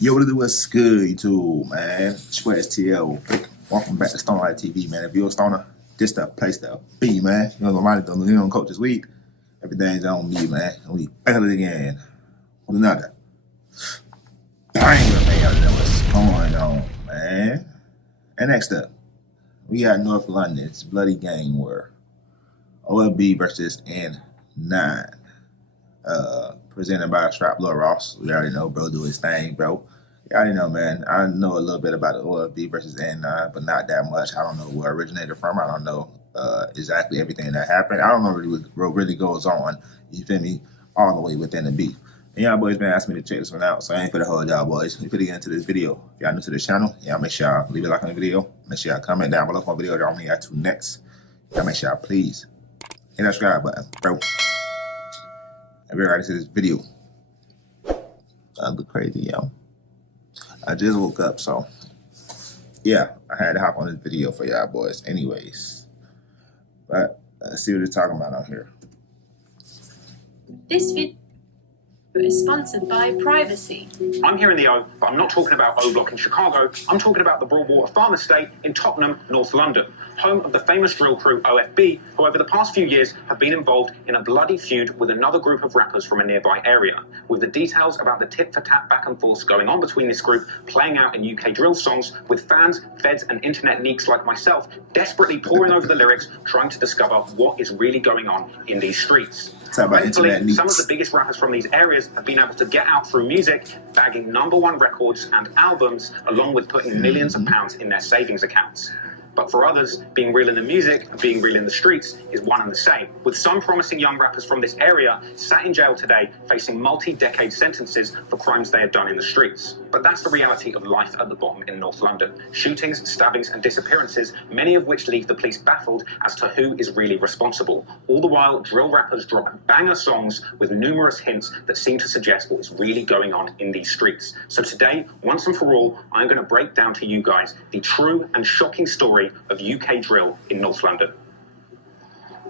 Yo, what it do? What's good, YouTube, man? It's TL. Welcome back to StonerLife TV, man. If you're a stoner, this the place to be, man. You know, the Leon coach this week. Everything's on me, man. We back at it again with another banger, man. I know what's going on, man. And next up, we got North London's Bloody Gang War. OFB versus N9. Presented by Strap Lil Ross. We already know, bro, do his thing, bro. You already know, man. I know a little bit about the OFB versus N9, but not that much. I don't know where it originated from. I don't know exactly everything that happened. I don't know really what really goes on, you feel me, all the way within the beef. And y'all boys been asking me to check this one out, so I ain't finna hold y'all boys. We finna get into this video. If y'all new to this channel, y'all make sure y'all leave a like on the video. Make sure y'all comment down below for my video y'all want me to react to next. Y'all make sure y'all please hit that subscribe button, bro. Everybody see this video. I look crazy, yo. I just woke up, so yeah, I had to hop on this video for y'all boys anyways. But let's see what they're talking about out here. This video is sponsored by Privacy. I'm here in the O, but I'm not talking about O Block in Chicago. I'm talking about the Broadwater Farm Estate in Tottenham, North London, home of the famous drill crew OFB, who over the past few years have been involved in a bloody feud with another group of rappers from a nearby area, with the details about the tit-for-tat back and forth going on between this group playing out in UK drill songs, with fans, feds and internet neeks like myself desperately poring over the lyrics, trying to discover what is really going on in these streets. Thankfully, some of the biggest rappers from these areas have been able to get out through music, bagging #1 records and albums, along with putting millions of pounds in their savings accounts. But for others, being real in the music and being real in the streets is one and the same, with some promising young rappers from this area sat in jail today facing multi-decade sentences for crimes they had done in the streets. But that's the reality of life at the bottom in North London. Shootings, stabbings and disappearances, many of which leave the police baffled as to who is really responsible. All the while, drill rappers drop banger songs with numerous hints that seem to suggest what is really going on in these streets. So today, once and for all, I'm going to break down to you guys the true and shocking story of UK drill in North London.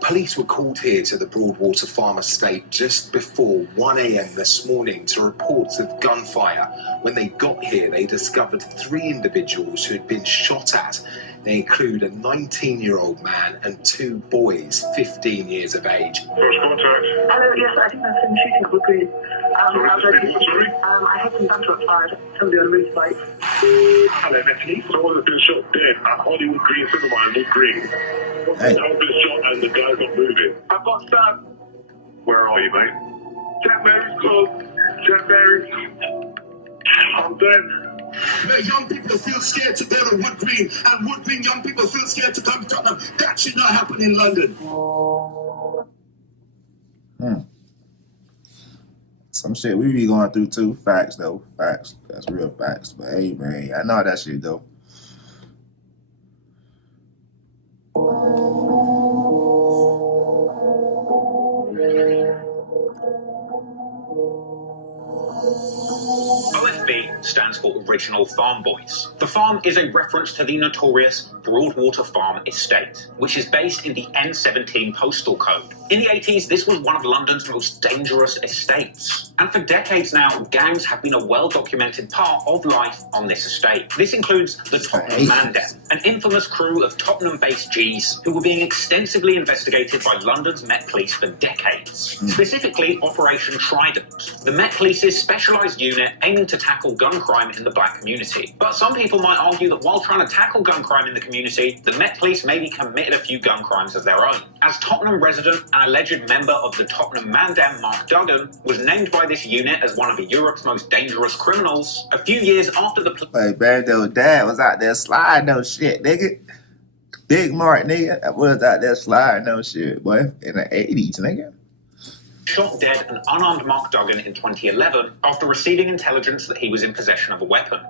Police were called here to the Broadwater Farm Estate just before 1 a.m. this morning to reports of gunfire. When they got here, they discovered 3 individuals who had been shot at. They include a 19-year-old man and 2 boys, 15 years of age. First contact. Hello, yes, I think I've been shooting a quickly. I had some gunshot fired. Somebody on a motorbike. Hello, Bethany. Someone has been shot dead at Hollywood Green Cinema in Wood Green. Someone's been shot and the guy's not moving. I've got stabbed. Where are you, mate? Jack Mary's close. Jack Mary's. I'm dead. Where young people feel scared to go to Wood Green, and Wood Green young people feel scared to come to Tottenham. That should not happen in London. Some shit we be going through too. Facts though. Facts. That's real facts. But hey, man, I know how that shit though. OFB stands for Original Farm Boys. The farm is a reference to the notorious Broadwater Farm Estate, which is based in the N17 postal code. In the 80s, this was one of London's most dangerous estates. And for decades now, gangs have been a well-documented part of life on this estate. This includes the Tottenham Mandem, an infamous crew of Tottenham-based Gs who were being extensively investigated by London's Met Police for decades. Specifically, Operation Trident, the Met Police's specialised unit aiming to tackle gun crime in the black community. But some people might argue that while trying to tackle gun crime in the community, the Met Police maybe committed a few gun crimes of their own. As Tottenham resident and alleged member of the Tottenham Mandem, Mark Duggan, was named by this unit as one of Europe's most dangerous criminals, a few years after the... Hey, Bando's dad was out there sliding no shit, nigga. Big Mark, nigga, was out there sliding no shit, boy, in the 80s, nigga. Shot dead an unarmed Mark Duggan in 2011 after receiving intelligence that he was in possession of a weapon.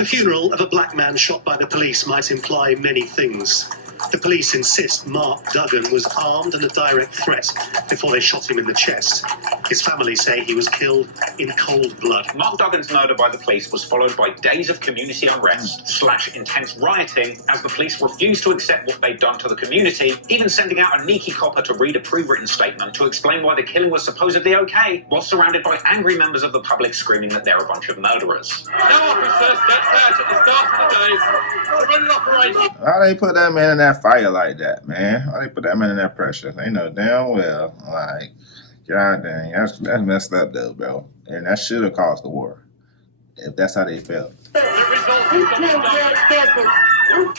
The funeral of a black man shot by the police might imply many things. The police insist Mark Duggan was armed and a direct threat before they shot him in the chest. His family say he was killed in cold blood. Mark Duggan's murder by the police was followed by days of community unrest / intense rioting as the police refused to accept what they'd done to the community, even sending out a sneaky copper to read a pre-written statement to explain why the killing was supposedly okay, while surrounded by angry members of the public screaming that they're a bunch of murderers. Now, officers, let's head at the start of the day to run an operation. Why they put that man in that fire like that, man? Why they put that man in that pressure? They know damn well, like, god dang, that's messed up though, bro. And that should have caused the war, if that's how they felt.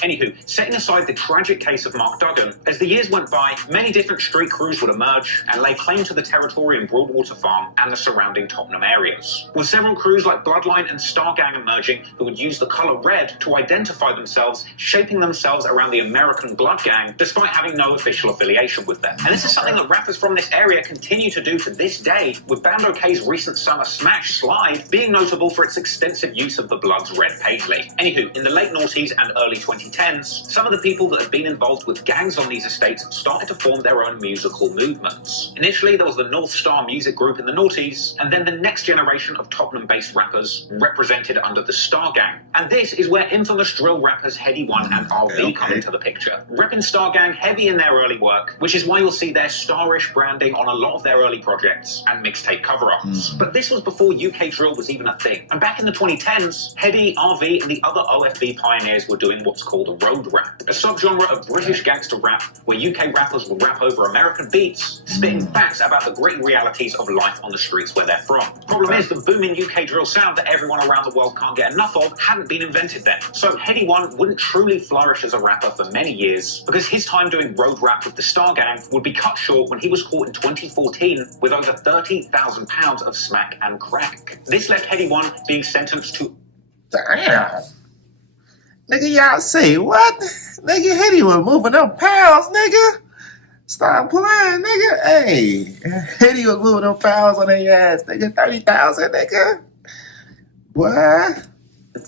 Anywho, setting aside the tragic case of Mark Duggan, as the years went by, many different street crews would emerge and lay claim to the territory in Broadwater Farm and the surrounding Tottenham areas, with several crews like Bloodline and Star Gang emerging who would use the colour red to identify themselves, shaping themselves around the American Blood Gang, despite having no official affiliation with them. And this is something that rappers from this area continue to do to this day, with Band OK's recent summer smash Slide being notable for its extensive use of the Blood's red paisley. Anywho, in the late noughties and early 2010s, some of the people that had been involved with gangs on these estates started to form their own musical movements. Initially, there was the North Star music group in the noughties, and then the next generation of Tottenham-based rappers represented under the Star Gang. And this is where infamous drill rappers Headie One and RV come into the picture. Repping Star Gang heavy in their early work, which is why you'll see their starish branding on a lot of their early projects and mixtape cover-ups. But this was before UK drill was even a thing. And back in the 2010s, Headie, RV, and the other OFB pioneers were doing what's called a road rap, a subgenre of British gangster rap where UK rappers would rap over American beats, spitting facts about the gritty realities of life on the streets where they're from. Problem is, the booming UK drill sound that everyone around the world can't get enough of hadn't been invented then. So Headie One wouldn't truly flourish as a rapper for many years, because his time doing road rap with the Star Gang would be cut short when he was caught in 2014 with over £30,000 of smack and crack. This left Headie One being sentenced to... Damn. Nigga, y'all say what? Nigga, Headie was moving them pounds, nigga. Stop playing, nigga. Hey, Headie was moving them pounds on their ass, nigga. 30,000, nigga. What?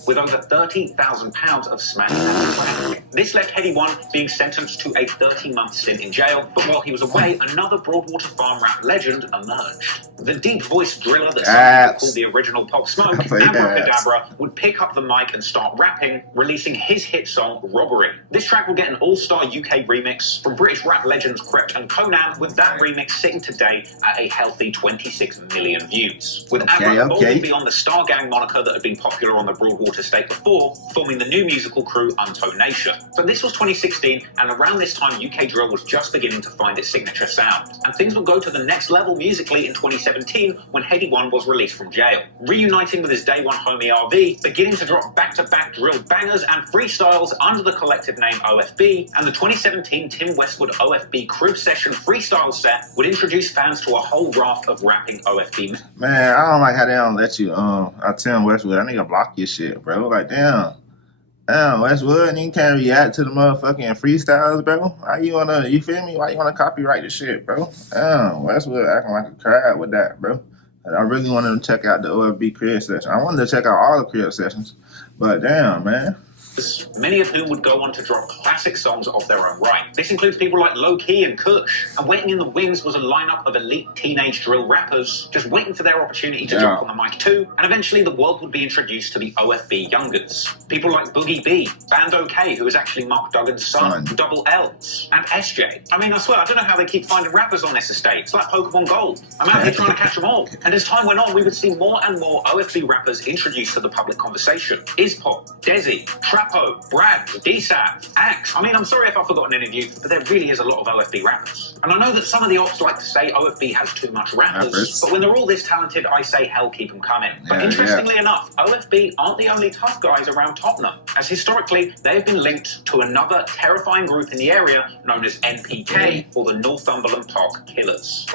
With over £30,000 of smack and crack. This left Headie One being sentenced to a 30-month stint in jail, but while he was away, another Broadwater Farm rap legend emerged. The deep-voiced driller that some people called the original Pop Smoke, Abracadabra, would pick up the mic and start rapping, releasing his hit song, Robbery. This track will get an all-star UK remix from British rap legends Krept and Conan, with that remix sitting today at a healthy 26 million views. With Abra boldly beyond the Star Gang moniker that had been popular on the Broadwater state before, forming the new musical crew Untone Nation. But this was 2016, and around this time UK drill was just beginning to find its signature sound. And things would go to the next level musically in 2017 when Headie One was released from jail. Reuniting with his day one homie RV, beginning to drop back-to-back drill bangers and freestyles under the collective name OFB, and the 2017 Tim Westwood OFB Crib Session freestyle set would introduce fans to a whole raft of rapping OFB. Man, I don't like how they don't let you, Tim Westwood, I need to block your shit, bro. Like, damn, Westwood, and you can't react to the motherfucking freestyles, bro. Why you wanna, you feel me? Why you wanna copyright the shit, bro? Damn, Westwood acting like a crab with that, bro. I really wanted to check out the OFB crib session. I wanted to check out all the crib sessions, but damn, man. Many of whom would go on to drop classic songs of their own right. This includes people like Low Key and Kush. And waiting in the wings was a lineup of elite teenage drill rappers, just waiting for their opportunity to drop on the mic too. And eventually the world would be introduced to the OFB youngers. People like Boogie B, Band OK, who is actually Mark Duggan's son, Double L's, and SJ. I mean, I swear, I don't know how they keep finding rappers on this estate. It's like Pokemon Gold. I'm out here trying to catch them all. And as time went on, we would see more and more OFB rappers introduced to the public conversation. Ispop, Desi, Trapo, Brad, D-Sap, Axe. I mean, I'm sorry if I've forgotten any of you, but there really is a lot of OFB rappers. And I know that some of the ops like to say OFB has too much rappers, but when they're all this talented, I say hell, keep them coming. But interestingly enough, OFB aren't the only tough guys around Tottenham, as historically, they have been linked to another terrifying group in the area known as NPK, or the Northumberland Park Killers.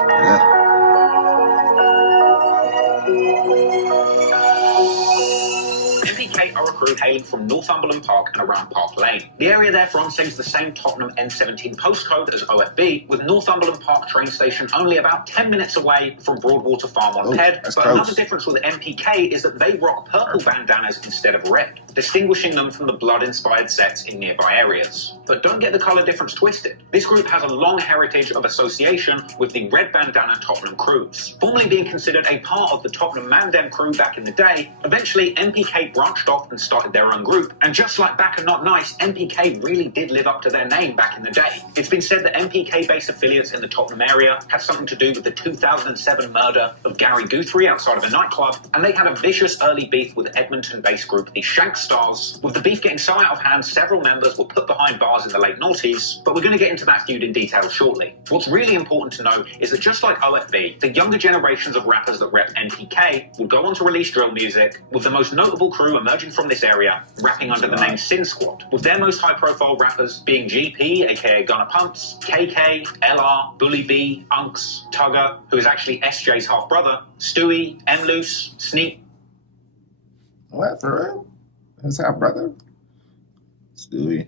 NPK are a crew hailing from Northumberland Park and around Park Lane. The area they're from shares the same Tottenham N17 postcode as OFB, with Northumberland Park train station only about 10 minutes away from Broadwater Farm on Ted. But another difference with NPK is that they rock purple bandanas instead of red. distinguishing them from the blood-inspired sets in nearby areas. But don't get the colour difference twisted. This group has a long heritage of association with the Red Bandana Tottenham crews. Formerly being considered a part of the Tottenham Mandem crew back in the day, eventually MPK branched off and started their own group. And just like Back and Not Nice, MPK really did live up to their name back in the day. It's been said that MPK-based affiliates in the Tottenham area had something to do with the 2007 murder of Gary Guthrie outside of a nightclub, and they had a vicious early beef with Edmonton-based group the Shank Stars. With the beef getting so out of hand, several members were put behind bars in the late noughties, but we're going to get into that feud in detail shortly. What's really important to know is that just like OFB, the younger generations of rappers that rep MPK will go on to release drill music, with the most notable crew emerging from this area rapping under the name Sin Squad, with their most high-profile rappers being GP, aka Gunner Pumps, KK, LR, Bully B, Unks, Tugger, who is actually SJ's half-brother, Stewie, M-Loose, Sneak. What, for real? That's our brother? Stewie.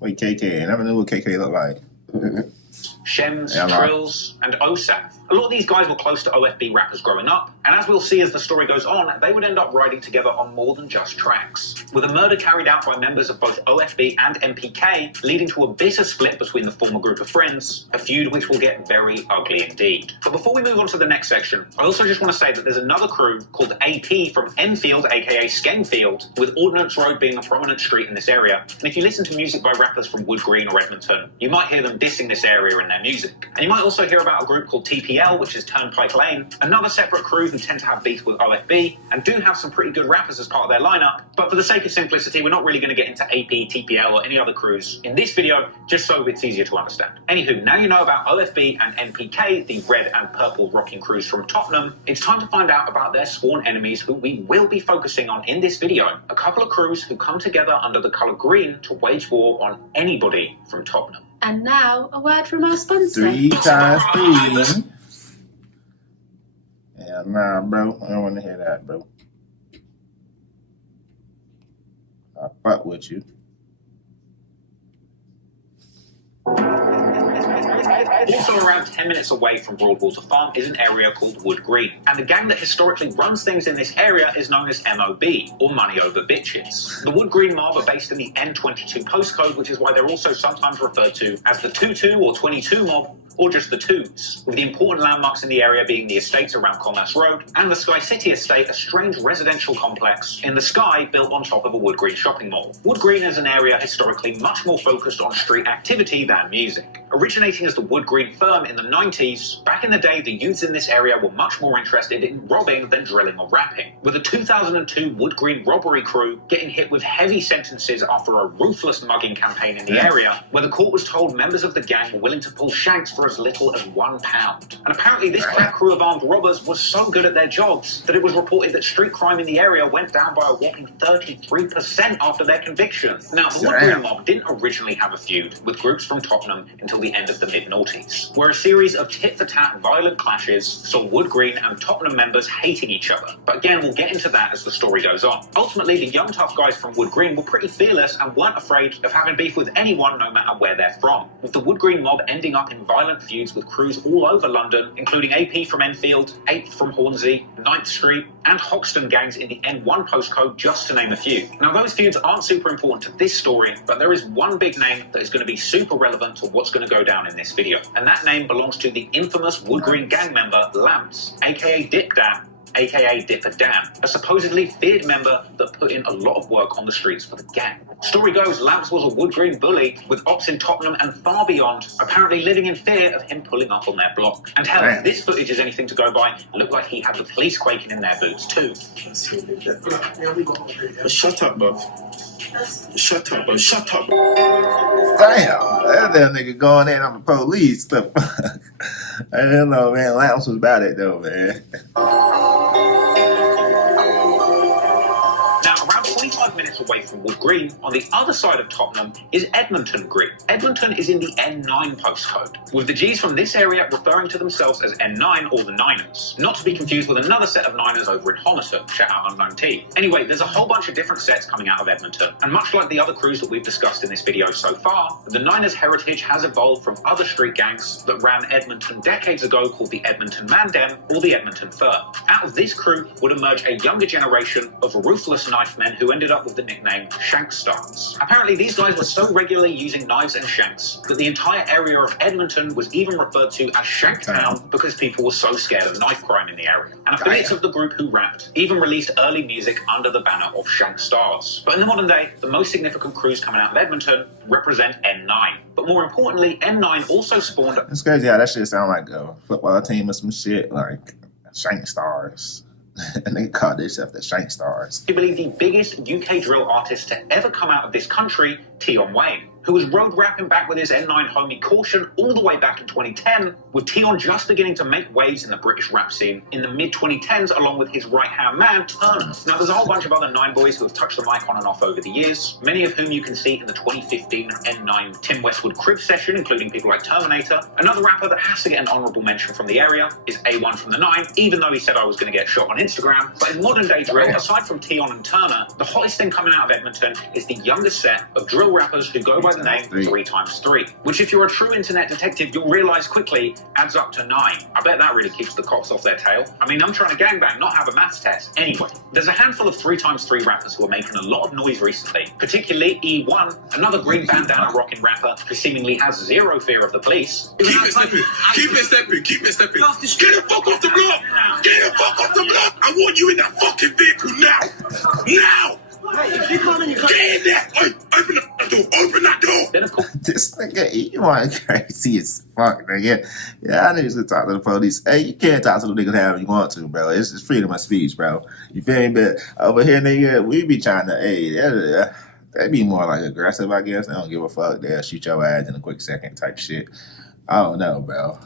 Wait, KK. I never knew what KK looked like. Shems, Trills, and Osaf. A lot of these guys were close to OFB rappers growing up, and as we'll see as the story goes on, they would end up riding together on more than just tracks. With a murder carried out by members of both OFB and MPK, leading to a bitter split between the former group of friends, a feud which will get very ugly indeed. But before we move on to the next section, I also just want to say that there's another crew called AP from Enfield, aka Skenfield, with Ordnance Road being a prominent street in this area. And if you listen to music by rappers from Wood Green or Edmonton, you might hear them dissing this area in their music. And you might also hear about a group called TPL, which is Turnpike Lane, another separate crew who tend to have beef with OFB, and do have some pretty good rappers as part of their lineup, but for the sake of simplicity, we're not really going to get into AP, TPL, or any other crews in this video, just so it's easier to understand. Anywho, now you know about OFB and MPK, the red and purple rocking crews from Tottenham, it's time to find out about their sworn enemies who we will be focusing on in this video, a couple of crews who come together under the colour green to wage war on anybody from Tottenham. And now, a word from our sponsor. 3 times 3. Yeah, nah, bro. I don't want to hear that, bro. I fuck with you. Also around 10 minutes away from Broadwater Farm is an area called Wood Green, and the gang that historically runs things in this area is known as MOB, or Money Over Bitches. The Wood Green mob are based in the N22 postcode, which is why they're also sometimes referred to as the 22 or 22 mob, or just the twos, with the important landmarks in the area being the estates around Commerce Road and the Sky City estate, a strange residential complex in the sky built on top of a Wood Green shopping mall. Wood Green is an area historically much more focused on street activity than music. Originating as the Wood Green firm in the 90s, back in the day the youths in this area were much more interested in robbing than drilling or rapping, with the 2002 Wood Green robbery crew getting hit with heavy sentences after a ruthless mugging campaign in the area, where the court was told members of the gang were willing to pull shanks for as little as £1. And apparently this crack crew of armed robbers was so good at their jobs that it was reported that street crime in the area went down by a whopping 33% after their conviction. Now, the Wood Green mob didn't originally have a feud with groups from Tottenham until the end of the mid-noughties, where a series of tit-for-tat violent clashes saw Wood Green and Tottenham members hating each other. But again, we'll get into that as the story goes on. Ultimately, the young tough guys from Wood Green were pretty fearless and weren't afraid of having beef with anyone no matter where they're from, with the Wood Green mob ending up in violent feuds with crews all over London, including AP from Enfield, 8th from Hornsey, 9th Street, and Hoxton gangs in the N1 postcode, just to name a few. Now, those feuds aren't super important to this story, but there is one big name that is going to be super relevant to what's going to go down in this video, and that name belongs to the infamous Wood Green gang member, Lampz, aka Dip Dan, aka Dipper Dan, a supposedly feared member that put in a lot of work on the streets for the gang. Story goes, Lampz was a Wood Green bully with ops in Tottenham and far beyond, apparently living in fear of him pulling up on their block. And hell, if this footage is anything to go by, it looked like he had the police quaking in their boots too. Shut up, bruv. Shut up, bro. Shut up. Damn, that nigga going in on the police. I don't know, man. Lampz was about it, though, man. Now, around 25 minutes minutes away from Wood Green, on the other side of Tottenham, is Edmonton Green. Edmonton is in the N9 postcode, with the G's from this area referring to themselves as N9 or the Niners. Not to be confused with another set of Niners over in Homerton, shout out Unknown T. Anyway, there's a whole bunch of different sets coming out of Edmonton, and much like the other crews that we've discussed in this video so far, the Niners' heritage has evolved from other street gangs that ran Edmonton decades ago called the Edmonton Mandem or the Edmonton Fur. Out of this crew would emerge a younger generation of ruthless knife men who ended up with the nickname Shank Stars. Apparently these guys were so regularly using knives and shanks that the entire area of Edmonton was even referred to as Shanktown because people were so scared of knife crime in the area. And affiliates of the group who rapped even released early music under the banner of Shank Stars. But in the modern day, the most significant crews coming out of Edmonton represent N9. But more importantly, N9 also spawned... It's crazy how that shit sound like a football team or some shit, like Shank Stars. And they call themselves the Shank Stars. I believe the biggest UK drill artist to ever come out of this country, Tion Wayne, who was road rapping back with his N9 homie Caution all the way back in 2010, with Tion just beginning to make waves in the British rap scene in the mid-2010s along with his right-hand man, Turner. Now, there's a whole bunch of other Nine boys who have touched the mic on and off over the years, many of whom you can see in the 2015 N9 Tim Westwood Crib session, including people like Terminator. Another rapper that has to get an honourable mention from the area is A1 from the Nine, even though he said I was going to get shot on Instagram. But in modern-day drill, aside from Tion and Turner, the hottest thing coming out of Edmonton is the youngest set of drill rappers who go by the name 3x3, which if you're a true internet detective, you'll realise quickly adds up to 9. I bet that really keeps the cops off their tail. I mean, I'm trying to gangbang, not have a maths test. Anyway, there's a handful of 3x3 rappers who are making a lot of noise recently, particularly E1, another green bandana rocking rapper who seemingly has zero fear of the police. Keep it stepping, keep it stepping, keep it stepping. Get the fuck off the block! Get the fuck off the block! I want you in that fucking vehicle now! Now! Hey, if you come in, you get in there! Hey, open that door! Open that door! Then of course, This nigga, you want crazy as fuck, nigga. Yeah, I need to talk to the police. Hey, you can't talk to the niggas however you want to, bro. It's just freedom of speech, bro. You feel me? But over here, nigga, we be trying to, hey, they be more like aggressive, I guess. They don't give a fuck. They'll shoot your ass in a quick second type shit. I don't know, bro.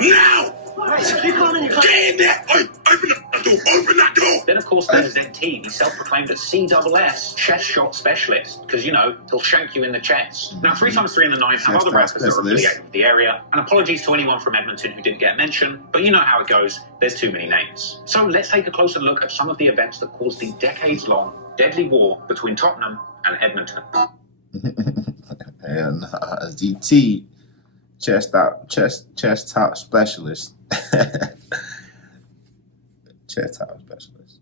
Now! Hey, if you come in, you Get in there! Hey, open that door! Open that door! then of course there's ZT, the self-proclaimed CSS, chest shot specialist, because, you know, he'll shank you in the chest. Now, 3x3 and the Nine have other rappers that are affiliated with the area, and apologies to anyone from Edmonton who didn't get mentioned, but you know how it goes, there's too many names. So let's take a closer look at some of the events that caused the decades-long deadly war between Tottenham and Edmonton. And ZT, chest top specialist. Chest top specialist.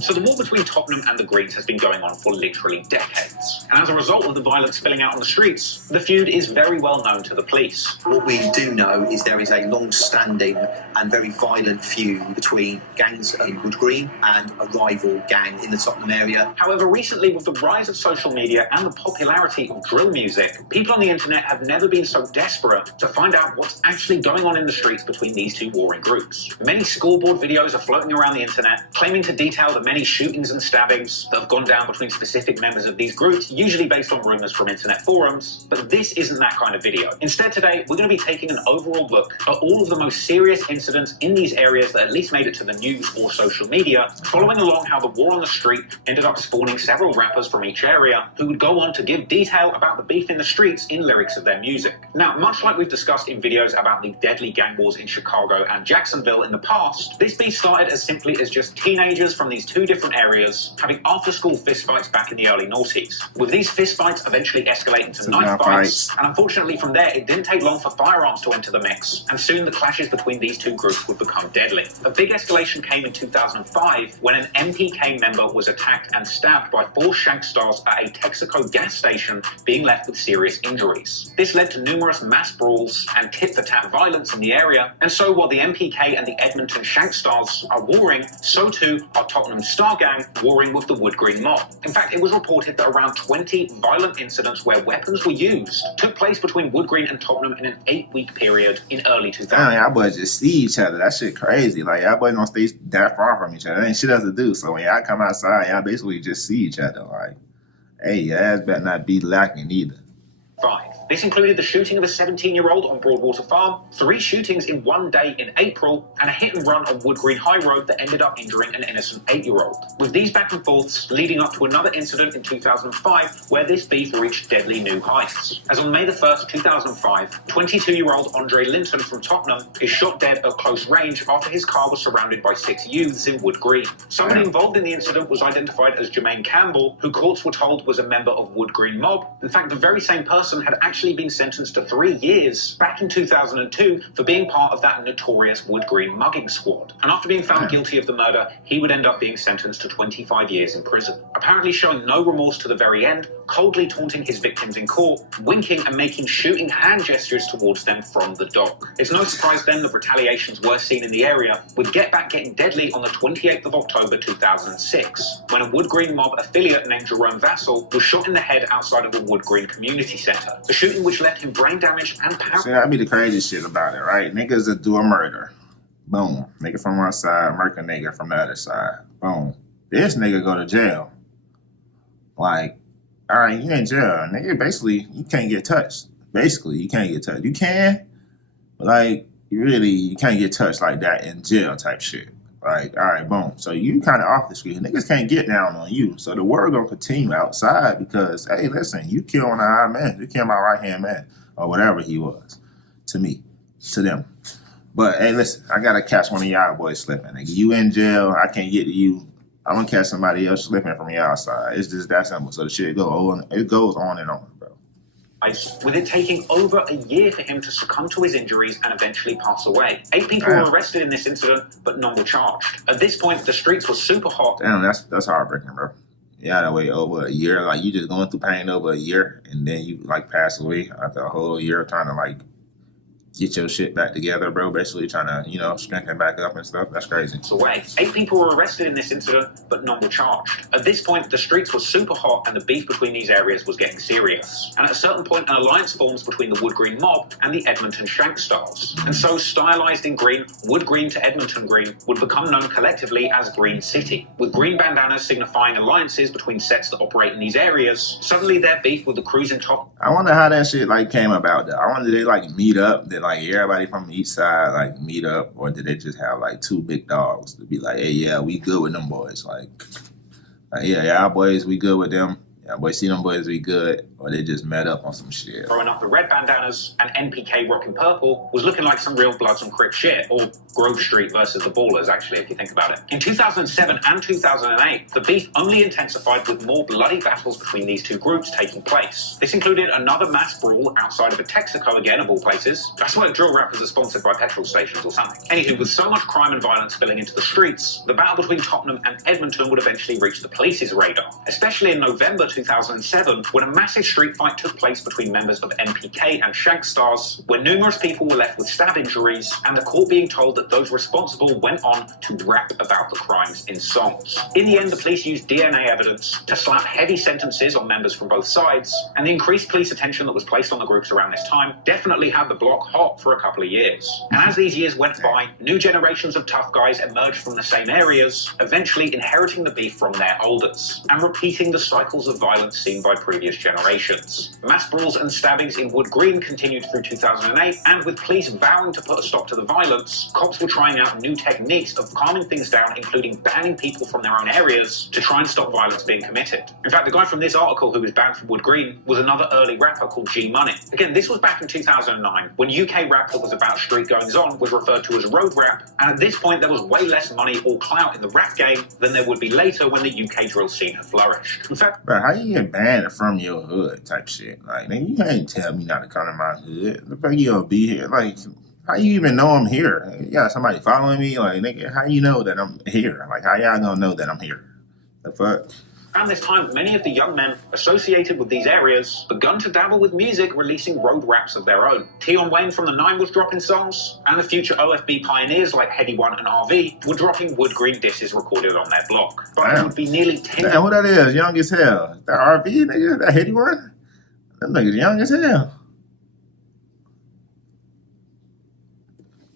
So the war between Tottenham and the Greens has been going on for literally decades. And as a result of the violence spilling out on the streets, the feud is very well known to the police. What we do know is there is a long-standing and very violent feud between gangs in Wood Green and a rival gang in the Tottenham area. However, recently with the rise of social media and the popularity of drill music, people on the internet have never been so desperate to find out what's actually going on in the streets between these two warring groups. Many scoreboard videos are floating around the internet claiming to detail the many shootings and stabbings that have gone down between specific members of these groups, usually based on rumours from internet forums, but this isn't that kind of video. Instead today, we're going to be taking an overall look at all of the most serious incidents in these areas that at least made it to the news or social media, following along how the war on the street ended up spawning several rappers from each area who would go on to give detail about the beef in the streets in lyrics of their music. Now, much like we've discussed in videos about the deadly gang wars in Chicago and Jacksonville in the past, this beef started as simply as just teenagers from these two different areas having after-school fistfights back in the early noughties, with these fistfights eventually escalating to knife fights, and unfortunately from there it didn't take long for firearms to enter the mix, and soon the clashes between these two groups would become deadly. A big escalation came in 2005 when an MPK member was attacked and stabbed by 4 Shank Stars at a Texaco gas station, being left with serious injuries. This led to numerous mass brawls and tit-for-tat violence in the area, and so while the MPK and the Edmonton Shank Stars are warring, so too are Tottenham Star Gang warring with the Wood Green mob. In fact, it was reported that around 20 violent incidents where weapons were used took place between Wood Green and Tottenham in an 8-week period in early 2000. Damn, y'all boys just see each other. That shit crazy. Like, y'all boys don't stay that far from each other. There ain't shit else to do. So when y'all come outside, y'all basically just see each other. Like, hey, your ass better not be lacking either. 5. This included the shooting of a 17-year-old on Broadwater Farm, 3 shootings in one day in April, and a hit and run on Wood Green High Road that ended up injuring an innocent 8-year-old. With these back and forths leading up to another incident in 2005 where this beef reached deadly new heights. As on May the 1st, 2005, 22-year-old Andre Linton from Tottenham is shot dead at close range after his car was surrounded by 6 youths in Wood Green. Somebody involved in the incident was identified as Jermaine Campbell, who courts were told was a member of Wood Green mob. In fact, the very same person had actually been sentenced to 3 years back in 2002 for being part of that notorious Wood Green mugging squad. And after being found guilty of the murder, he would end up being sentenced to 25 years in prison. Apparently showing no remorse to the very end, coldly taunting his victims in court, winking and making shooting hand gestures towards them from the dock. It's no surprise then that retaliations were seen in the area, with Get Back getting deadly on the 28th of October 2006, when a Wood Green mob affiliate named Jerome Vassell was shot in the head outside of a Wood Green community centre. The shooting which left him brain damage and power. See, that'd be the crazy shit about it, right? Niggas that do a murder. Boom. Nigga from one side, murder nigga from the other side. Boom. This nigga go to jail. Like, all right, you in jail. Nigga, basically, you can't get touched. Basically, you can't get touched. You can, but like, you can't get touched like that in jail type shit. Like, all right, boom. So you kind of off the street. Niggas can't get down on you. So the word gonna continue outside because, hey, listen, you kill one of our men. You kill my right-hand man or whatever he was. To me. To them. But, hey, listen, I gotta catch one of y'all boys slipping. Nigga, you in jail. I can't get to you. I'm gonna catch somebody else slipping from your outside. It's just that simple. So the shit goes on and on, bro. With it taking over a year for him to succumb to his injuries and eventually pass away. 8 people were arrested in this incident, but none were charged. At this point, the streets were super hot. Damn, that's heartbreaking, bro. Yeah, that way over a year, like you just going through pain over a year, and then you like pass away after a whole year trying to like get your shit back together, bro. Basically trying to, strengthen back up and stuff. That's crazy. Away. 8 people were arrested in this incident, but none were charged. At this point, the streets were super hot and the beef between these areas was getting serious. And at a certain point, an alliance forms between the Wood Green mob and the Edmonton Shank Stars. And so, stylized in green, Wood Green to Edmonton Green would become known collectively as Green City, with green bandanas signifying alliances between sets that operate in these areas. Suddenly, their beef with the crews in top. I wonder how that shit like came about, though. I wonder did they like meet up? Did like everybody from each side like meet up, or did they just have like 2 big dogs to be like, hey, yeah, we good with them boys, like yeah, our boys, we good with them. Yeah, boys, see them boys, we good. Or they just met up on some shit. Throwing up the red bandanas and NPK rocking purple was looking like some real Bloods and Crips shit, or Grove Street versus the Ballers, actually, if you think about it. In 2007 and 2008, the beef only intensified with more bloody battles between these 2 groups taking place. This included another mass brawl outside of a Texaco, again, of all places. That's why drill rappers are sponsored by petrol stations or something. Anywho, with so much crime and violence spilling into the streets, the battle between Tottenham and Edmonton would eventually reach the police's radar, especially in November 2007, when a massive street fight took place between members of MPK and Shank Stars, where numerous people were left with stab injuries, and the court being told that those responsible went on to rap about the crimes in songs. In the end, the police used DNA evidence to slap heavy sentences on members from both sides, and the increased police attention that was placed on the groups around this time definitely had the block hot for a couple of years. And as these years went by, new generations of tough guys emerged from the same areas, eventually inheriting the beef from their elders, and repeating the cycles of violence seen by previous generations. Mass brawls and stabbings in Wood Green continued through 2008, and with police vowing to put a stop to the violence, cops were trying out new techniques of calming things down, including banning people from their own areas to try and stop violence being committed. In fact, the guy from this article who was banned from Wood Green was another early rapper called G Money. Again, this was back in 2009, when UK rap that was about street goings-on was referred to as road rap, and at this point there was way less money or clout in the rap game than there would be later when the UK drill scene had flourished. In fact, bro, how you get banned from your hood type shit? Like, nigga, you can't tell me not to come to my hood. The fuck you gonna be here? Like, how you even know I'm here? You got somebody following me? Like, nigga, how you know that I'm here? Like, how y'all gonna know that I'm here? The fuck? Around this time, many of the young men associated with these areas begun to dabble with music, releasing road raps of their own. Tion Wayne from the Nine was dropping songs, and the future OFB pioneers like Heady One and RV were dropping Wood Green disses recorded on their block. But it would be nearly 10 Damn, who that is? Young as hell. That RV nigga? That Heady One? That nigga's young as hell.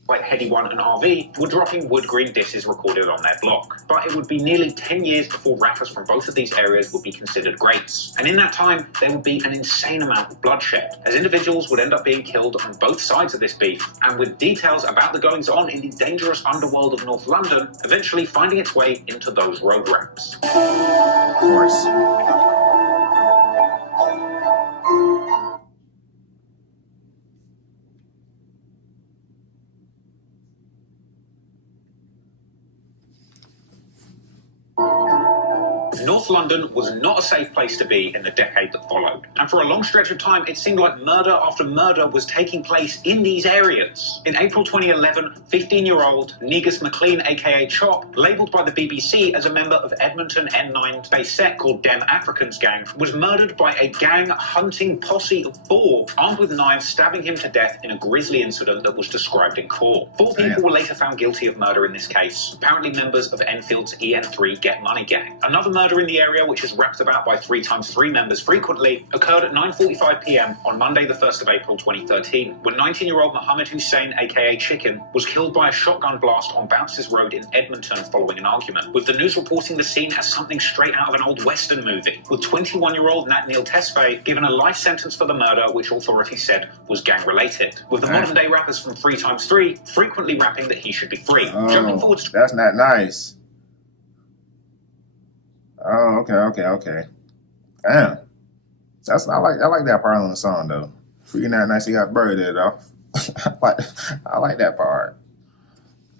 like Heady One and RV, were dropping Wood Green disses recorded on their block. But it would be nearly 10 years before rappers from both of these areas would be considered greats. And in that time, there would be an insane amount of bloodshed, as individuals would end up being killed on both sides of this beef, and with details about the goings-on in the dangerous underworld of North London eventually finding its way into those road raps. Of course. North London was not a safe place to be in the decade that followed. And for a long stretch of time, it seemed like murder after murder was taking place in these areas. In April 2011, 15-year-old Negus McLean, aka Chop, labelled by the BBC as a member of Edmonton N9-based set called Dem Africans Gang, was murdered by a gang-hunting posse of 4, armed with knives, stabbing him to death in a grisly incident that was described in court. 4 people were later found guilty of murder in this case, apparently members of Enfield's EN3 Get Money Gang. Another murder in the area, which is rapped about by 3x3 members frequently, occurred at 9:45 p.m. on Monday the 1st of April 2013, when 19-year-old Mohammed Hussein, aka Chicken, was killed by a shotgun blast on Bounces Road in Edmonton following an argument, with the news reporting the scene as something straight out of an old Western movie, with 21-year-old Nat Neil Tesfaye given a life sentence for the murder, which authorities said was gang-related, with the modern-day rappers from 3x3 frequently rapping that he should be free. Jumping forward to... That's not nice. Oh, okay. Damn. I like that part on the song though. Freaking out nice, he got buried it off. I like that part.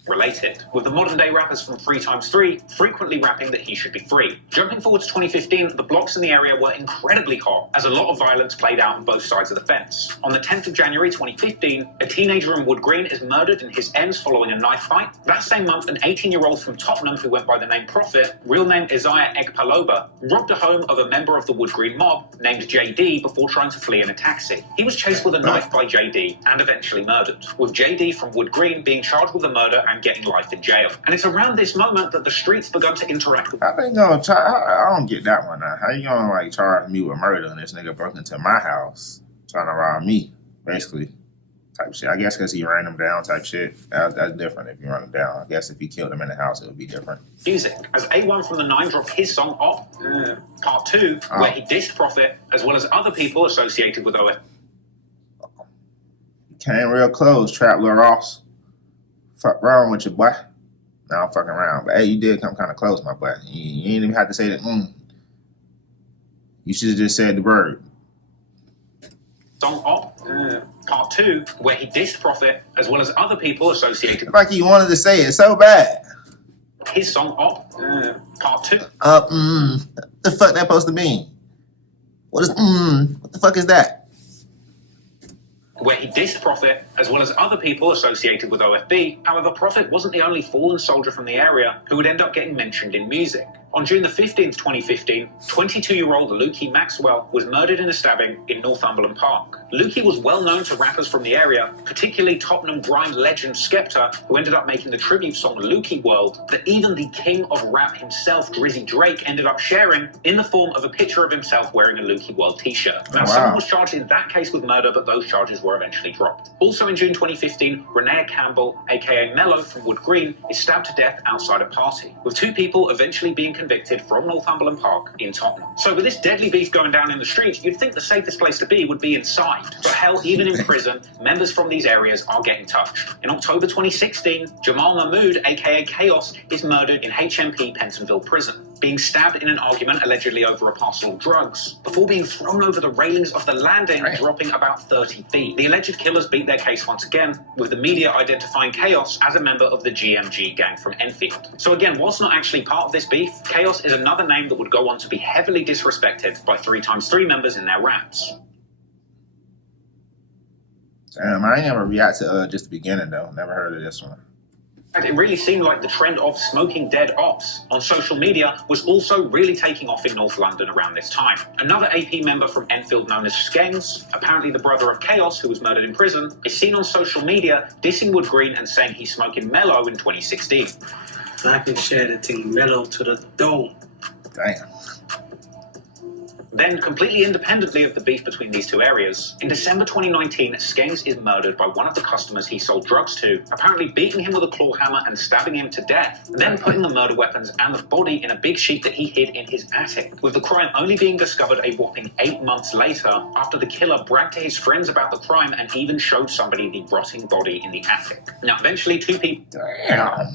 Related, with the modern-day rappers from 3x3 frequently rapping that he should be free. Jumping forward to 2015, the blocks in the area were incredibly hot, as a lot of violence played out on both sides of the fence. On the 10th of January 2015, a teenager in Wood Green is murdered in his ends following a knife fight. That same month, an 18-year-old from Tottenham who went by the name Prophet, real name Isaiah Ekpaloba, robbed a home of a member of the Wood Green mob named JD before trying to flee in a taxi. He was chased with a knife by JD and eventually murdered, with JD from Wood Green being charged with the murder and getting life in jail. And it's around this moment that the streets begun to interact with... I don't get that one now. How you gonna like charge me with murder and this nigga broke into my house trying to rob me, basically, type shit. I guess because he ran him down type shit. That's different if you run him down. I guess if he killed him in the house, it would be different. Music, as A1 from the 9 dropped his song Op, Part 2, where he dissed Prophet, as well as other people associated with OFB. Came real close, Trap Lil Ross. Fuck wrong with you, boy. Nah, I'm fucking around. But hey, you did come kind of close, my boy. You ain't even have to say that, You should have just said the word. Song Op, Part 2, where he dissed Prophet, as well as other people associated... Like he wanted to say it so bad. His song Op, Part 2. What the fuck that supposed to mean? What the fuck is that? Where he dissed Prophet, as well as other people associated with OFB. However, Prophet wasn't the only fallen soldier from the area who would end up getting mentioned in music. On June the 15th, 2015, 22-year-old Lukey Maxwell was murdered in a stabbing in Northumberland Park. Lukey was well known to rappers from the area, particularly Tottenham grime legend Skepta, who ended up making the tribute song Lukey World that even the king of rap himself, Drizzy Drake, ended up sharing in the form of a picture of himself wearing a Lukey World t-shirt. Now, someone was charged in that case with murder, but those charges were eventually dropped. Also in June 2015, Renea Campbell, aka Mello from Wood Green, is stabbed to death outside a party, with 2 people eventually being convicted from Northumberland Park in Tottenham. So with this deadly beef going down in the streets, you'd think the safest place to be would be inside. But hell, even in prison, members from these areas are getting touched. In October 2016, Jamal Mahmood, aka Chaos, is murdered in HMP Pentonville Prison, being stabbed in an argument allegedly over a parcel of drugs, before being thrown over the railings of the landing, dropping about 30 feet. The alleged killers beat their case once again, with the media identifying Chaos as a member of the GMG gang from Enfield. So again, whilst not actually part of this beef, Chaos is another name that would go on to be heavily disrespected by 3x3 members in their raps. Damn, I ain't never react to just the beginning though. Never heard of this one. It really seemed like the trend of smoking dead ops on social media was also really taking off in North London around this time. Another AP member from Enfield known as Skengs, apparently the brother of Chaos who was murdered in prison, is seen on social media dissing Wood Green and saying he's smoking mellow in 2016. I can share the thing mellow to the dome. Damn. Then, completely independently of the beef between these two areas, in December 2019, Skanks is murdered by one of the customers he sold drugs to, apparently beating him with a claw hammer and stabbing him to death, then putting the murder weapons and the body in a big sheet that he hid in his attic, with the crime only being discovered a whopping 8 months later, after the killer bragged to his friends about the crime and even showed somebody the rotting body in the attic. Now, eventually, two people... Damn.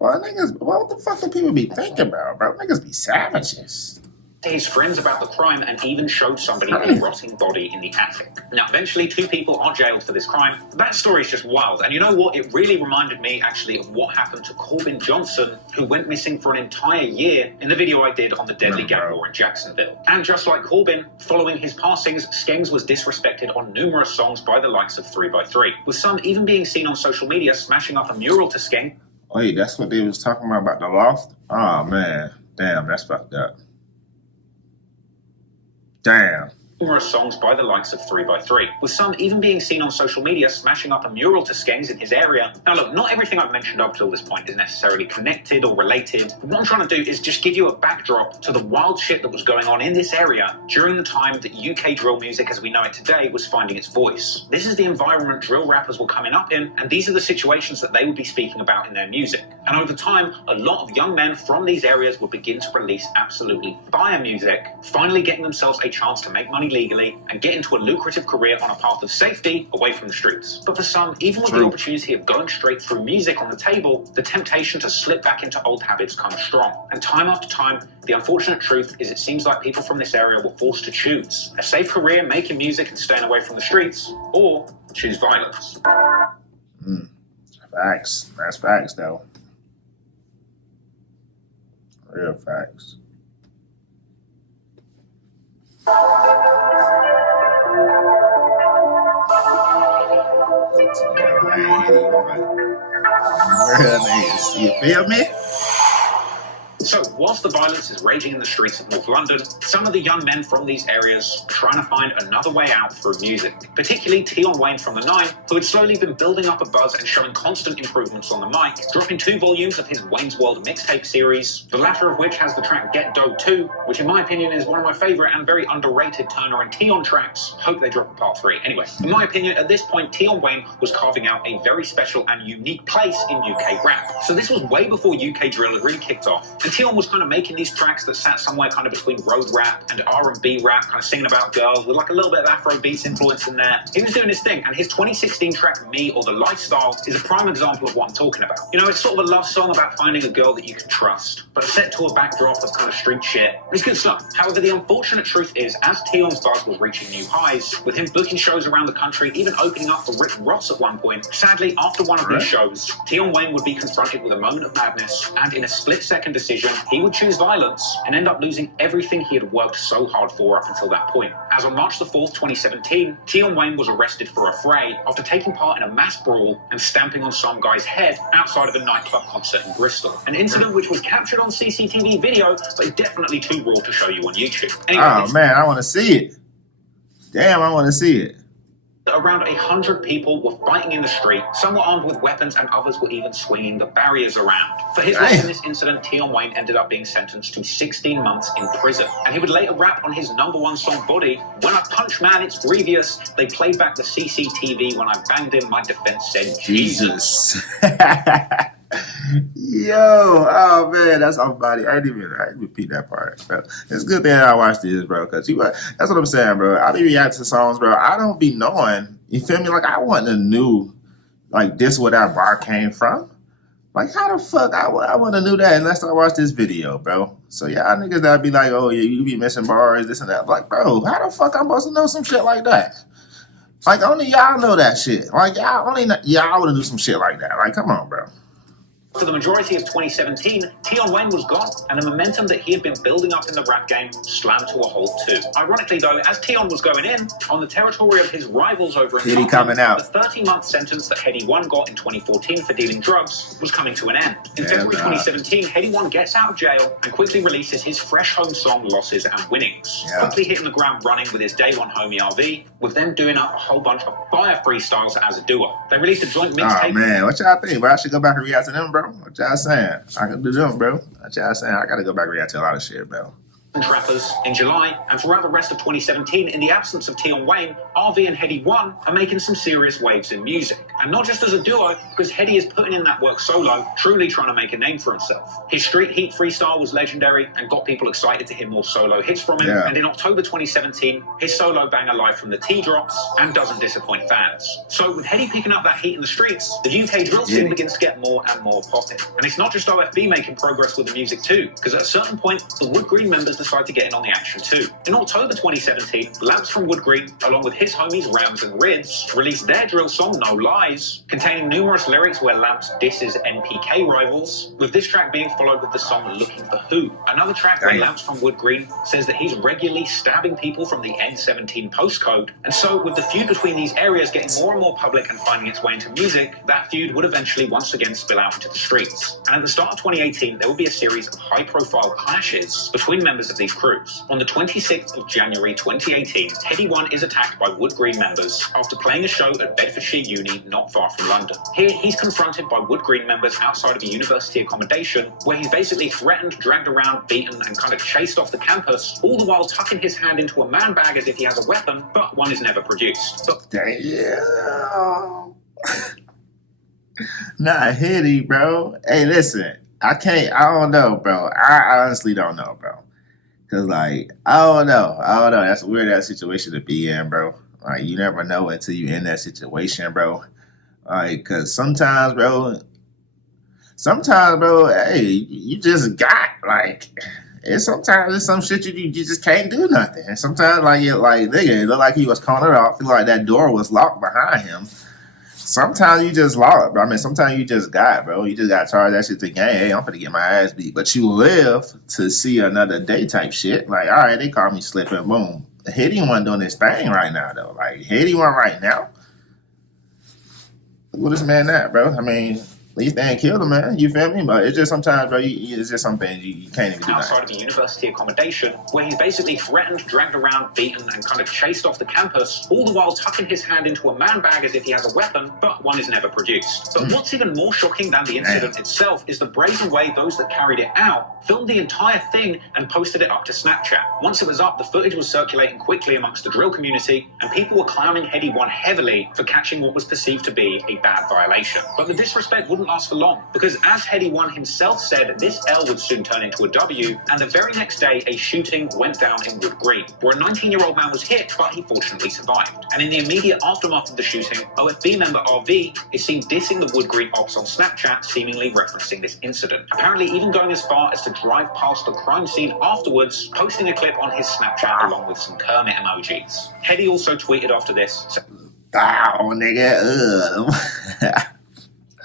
Well, niggas, what the fuck do people be thinking about, bro? Niggas be savages. To his friends about the crime and even showed somebody the rotting body in the attic. Now, eventually, two people are jailed for this crime. That story is just wild. And you know what? It really reminded me, actually, of what happened to Corbin Johnson, who went missing for an entire year in the video I did on the deadly gang war in Jacksonville. And just like Corbin, following his passings, Skanks was disrespected on numerous songs by the likes of 3x3, with some even being seen on social media smashing up a mural to Skanks. Wait, that's what they was talking about the loft? Oh, man. Damn, that's fucked up. Damn. Numerous songs by the likes of 3x3, with some even being seen on social media smashing up a mural to Skanks in his area. Now look, not everything I've mentioned up till this point is necessarily connected or related. What I'm trying to do is just give you a backdrop to the wild shit that was going on in this area during the time that UK drill music as we know it today was finding its voice. This is the environment drill rappers were coming up in, and these are the situations that they would be speaking about in their music. And over time, a lot of young men from these areas would begin to release absolutely fire music, finally getting themselves a chance to make money legally and get into a lucrative career on a path of safety away from the streets. But for some, even with the opportunity of going straight through music on the table, the temptation to slip back into old habits comes strong. And time after time, the unfortunate truth is it seems like people from this area were forced to choose a safe career making music and staying away from the streets, or choose violence. Facts. That's facts, though. Real facts. Real niggas. You feel me? So, whilst the violence is raging in the streets of North London, some of the young men from these areas are trying to find another way out through music. Particularly Tion Wayne from the Nine, who had slowly been building up a buzz and showing constant improvements on the mic, dropping 2 volumes of his Wayne's World mixtape series, the latter of which has the track Get Dough 2, which in my opinion is one of my favourite and very underrated Turner and Tion tracks. Hope they drop a part 3. Anyway, in my opinion, at this point, Tion Wayne was carving out a very special and unique place in UK rap. So this was way before UK drill had really kicked off. And Tion was kind of making these tracks that sat somewhere kind of between road rap and R&B rap, kind of singing about girls with like a little bit of Afro beats influence in there. He was doing his thing, and his 2016 track Me or The Lifestyle is a prime example of what I'm talking about. You know, it's sort of a love song about finding a girl that you can trust, but set to a backdrop of kind of street shit. It's good stuff. However, the unfortunate truth is, as Tion's buzz was reaching new highs, with him booking shows around the country, even opening up for Rick Ross at one point, sadly, after one of these shows, Tion Wayne would be confronted with a moment of madness, and in a split-second decision, he would choose violence and end up losing everything he had worked so hard for up until that point. As on March the 4th, 2017, Tion Wayne was arrested for a fray after taking part in a mass brawl and stamping on some guy's head outside of a nightclub concert in Bristol. An incident which was captured on CCTV video, but is definitely too raw to show you on YouTube. Anyway, oh man, I want to see it. Damn, I want to see it. Around 100 people were fighting in the street. Some were armed with weapons and others were even swinging the barriers around. For his loss in this incident, Tion Wayne ended up being sentenced to 16 months in prison. And he would later rap on his #1 song, Body, "When I punch man, it's grievous. They played back the CCTV. When I banged him, my defense said Jesus." Yo, oh man, that's off body. I didn't repeat that part, bro. It's good that I watched this, bro, because that's what I'm saying, bro. I be reacting to songs, bro. I don't be knowing, you feel me? Like, I wouldn't have knew, like, this where that bar came from. Like, how the fuck I wouldn't have knew that unless I watched this video, bro. So, y'all niggas that be like, oh, yeah, you be missing bars, this and that. Like, bro, how the fuck I'm supposed to know some shit like that? Like, only y'all know that shit. Like, y'all would have do some shit like that. Like, come on, bro. For the majority of 2017, Tion Wayne was gone, and the momentum that he had been building up in the rap game slammed to a halt too. Ironically though, as Tion was going in, on the territory of his rivals over in Scotland, the 30-month sentence that Headie One got in 2014 for dealing drugs was coming to an end. In February 2017, Headie One gets out of jail and quickly releases his fresh home song Losses and Winnings, quickly hitting the ground running with his day one homie RV, with them doing up a whole bunch of fire freestyles as a duo. They released a joint mixtape. Oh man, what y'all think, bro? I should go back and react to them, bro. What y'all saying? I can do them, bro. What y'all saying? I gotta go back and react to a lot of shit, bro. Trappers in July, and throughout the rest of 2017, in the absence of Tion Wayne, RV and Headie One are making some serious waves in music. And not just as a duo, because Headie is putting in that work solo, truly trying to make a name for himself. His Street Heat freestyle was legendary and got people excited to hear more solo hits from him, and in October 2017, his solo banger Live from the T drops and doesn't disappoint fans. So with Headie picking up that heat in the streets, the UK drill scene begins to get more and more popping. And it's not just OFB making progress with the music too, because at a certain point, the Wood Green members decide to get in on the action too. In October 2017, Lampz from Wood Green, along with his homies Rams and Rids, released their drill song No Lies, containing numerous lyrics where Lampz disses NPK rivals, with this track being followed with the song Looking for Who. Another track where Lampz from Wood Green says that he's regularly stabbing people from the N17 postcode. And so with the feud between these areas getting more and more public and finding its way into music, that feud would eventually once again spill out into the streets. And at the start of 2018, there would be a series of high-profile clashes between members of these crews. On the 26th of January 2018, Headie One is attacked by Wood Green members after playing a show at Bedfordshire Uni not far from London. Here, he's confronted by Wood Green members outside of a university accommodation where he's basically threatened, dragged around, beaten, and kind of chased off the campus, all the while tucking his hand into a man bag as if he has a weapon, but one is never produced. But damn. Not Headie, bro. Hey, listen. I don't know, bro. I honestly don't know, bro. Cause like, I don't know. That's a weird ass situation to be in, bro. Like, you never know until you're in that situation, bro. Like, cause sometimes, bro, hey, you just got like, sometimes it's some shit you just can't do nothing. And sometimes nigga, it looked like he was cornered off. Feel like that door was locked behind him. Sometimes you just lost, bro. I mean, sometimes you just got, bro. You just got to charge that shit to gang. Hey, I'm finna get my ass beat. But you live to see another day type shit. Like, all right, they call me slipping, boom. Headie One doing this thing right now, though. Like, Headie One right now. Look at this man at, bro. I mean, at least they ain't killed him, man. You feel me? But it's just sometimes, bro, it's just some things you can't even do that. Outside of a university accommodation where he's basically threatened, dragged around, beaten, and kind of chased off the campus, all the while tucking his hand into a man bag as if he has a weapon, but one is never produced. But what's even more shocking than the incident itself is the brazen way those that carried it out filmed the entire thing and posted it up to Snapchat. Once it was up, the footage was circulating quickly amongst the drill community, and people were clowning Headie One heavily for catching what was perceived to be a bad violation. But the disrespect wouldn't last for long, because as Headie One himself said, this L would soon turn into a W, and the very next day a shooting went down in Wood Green, where a 19-year-old man was hit, but he fortunately survived. And in the immediate aftermath of the shooting, OFB member RV is seen dissing the Wood Green ops on Snapchat, seemingly referencing this incident. Apparently even going as far as to drive past the crime scene afterwards, posting a clip on his Snapchat along with some Kermit emojis. Headie also tweeted after this, "Ow, nigga,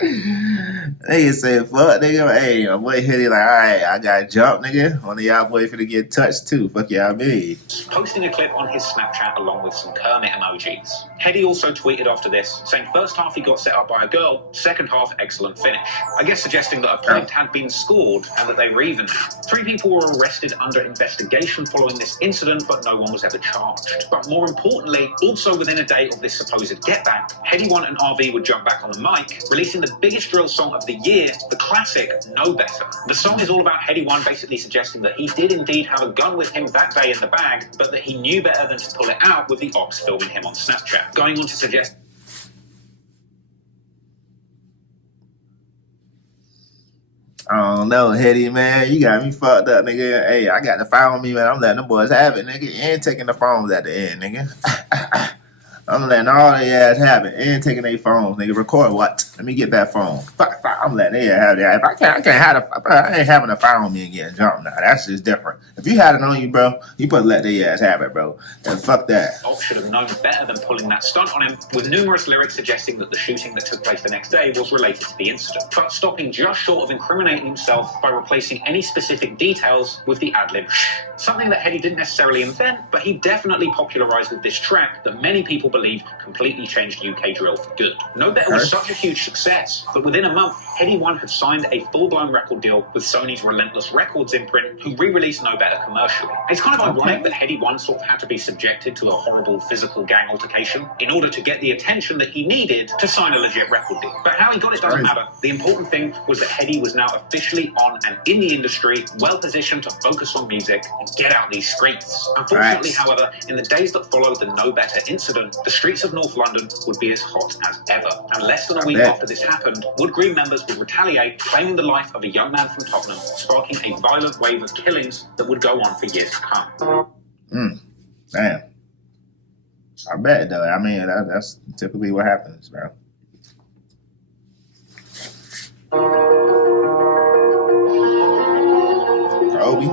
Nigga said, fuck, nigga. Hey, my boy Headie like, all right, I got jumped, nigga. One of y'all boy finna get touched too. Fuck y'all be. Posting a clip on his Snapchat along with some Kermit emojis. Headie also tweeted after this, saying first half he got set up by a girl, second half excellent finish. I guess suggesting that a point had been scored and that they were even. 3 people were arrested under investigation following this incident, but no one was ever charged. But more importantly, also within a day of this supposed get back, Headie One and RV would jump back on the mic, releasing the biggest drill song of the year, the classic Know Better. The song is all about Headie One basically suggesting that he did indeed have a gun with him that day in the bag, but that he knew better than to pull it out with the ops filming him on Snapchat. Going on to suggest... I don't know, Headie, man. You got me fucked up, nigga. Hey, I got the phone on me, man. I'm letting them boys have it, nigga. And taking the phones at the end, nigga. I'm letting all their ass have it and taking their phones, nigga. Record what? Let me get that phone. Fuck. I'm letting their ass have that. If I can't have I ain't having a phone on me and getting jumped now. That's just different. If you had it on you, bro, you put let their ass have it, bro. And fuck that. Ops should have known better than pulling that stunt on him, with numerous lyrics suggesting that the shooting that took place the next day was related to the incident, but stopping just short of incriminating himself by replacing any specific details with the ad-lib shh. Something that Headie didn't necessarily invent, but he definitely popularised with this track that many people believe completely changed UK drill for good. No Better was such a huge success that within a month, Headie One had signed a full-blown record deal with Sony's Relentless Records imprint, who re-released No Better commercially. It's kind of ironic that Headie One sort of had to be subjected to a horrible physical gang altercation in order to get the attention that he needed to sign a legit record deal. But how he got it doesn't matter. The important thing was that Headie was now officially on and in the industry, well positioned to focus on music and get out these streets. Unfortunately, Right. however, in the days that followed the No Better incident, the streets of North London would be as hot as ever. And less than a week after this happened, Wood Green members would retaliate, claiming the life of a young man from Tottenham, sparking a violent wave of killings that would go on for years to come. Damn. I bet, though. I mean, that's typically what happens, bro. Kobe.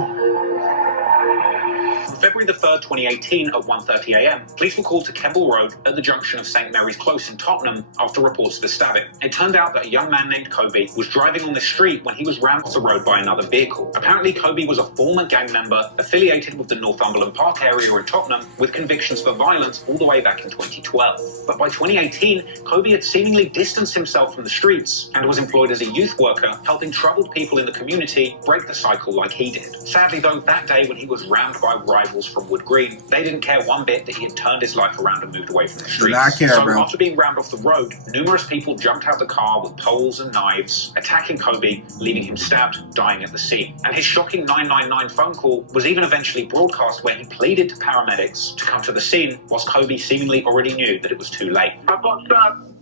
On February the 3rd, 2018, at 1:30 a.m, police were called to Kemble Road at the junction of St Mary's Close in Tottenham after reports of a stabbing. It turned out that a young man named Kobi was driving on the street when he was rammed off the road by another vehicle. Apparently, Kobi was a former gang member affiliated with the Northumberland Park area in Tottenham, with convictions for violence all the way back in 2012. But by 2018, Kobi had seemingly distanced himself from the streets and was employed as a youth worker, helping troubled people in the community break the cycle like he did. Sadly, though, that day when he was rammed by rivals from Wood Green, they didn't care one bit that he had turned his life around and moved away from the streets. After being rammed off the road, numerous people jumped out the car with poles and knives, attacking Kobi, leaving him stabbed, dying at the scene. And his shocking 999 phone call was even eventually broadcast, where he pleaded to paramedics to come to the scene, whilst Kobi seemingly already knew that it was too late. I got stabbed.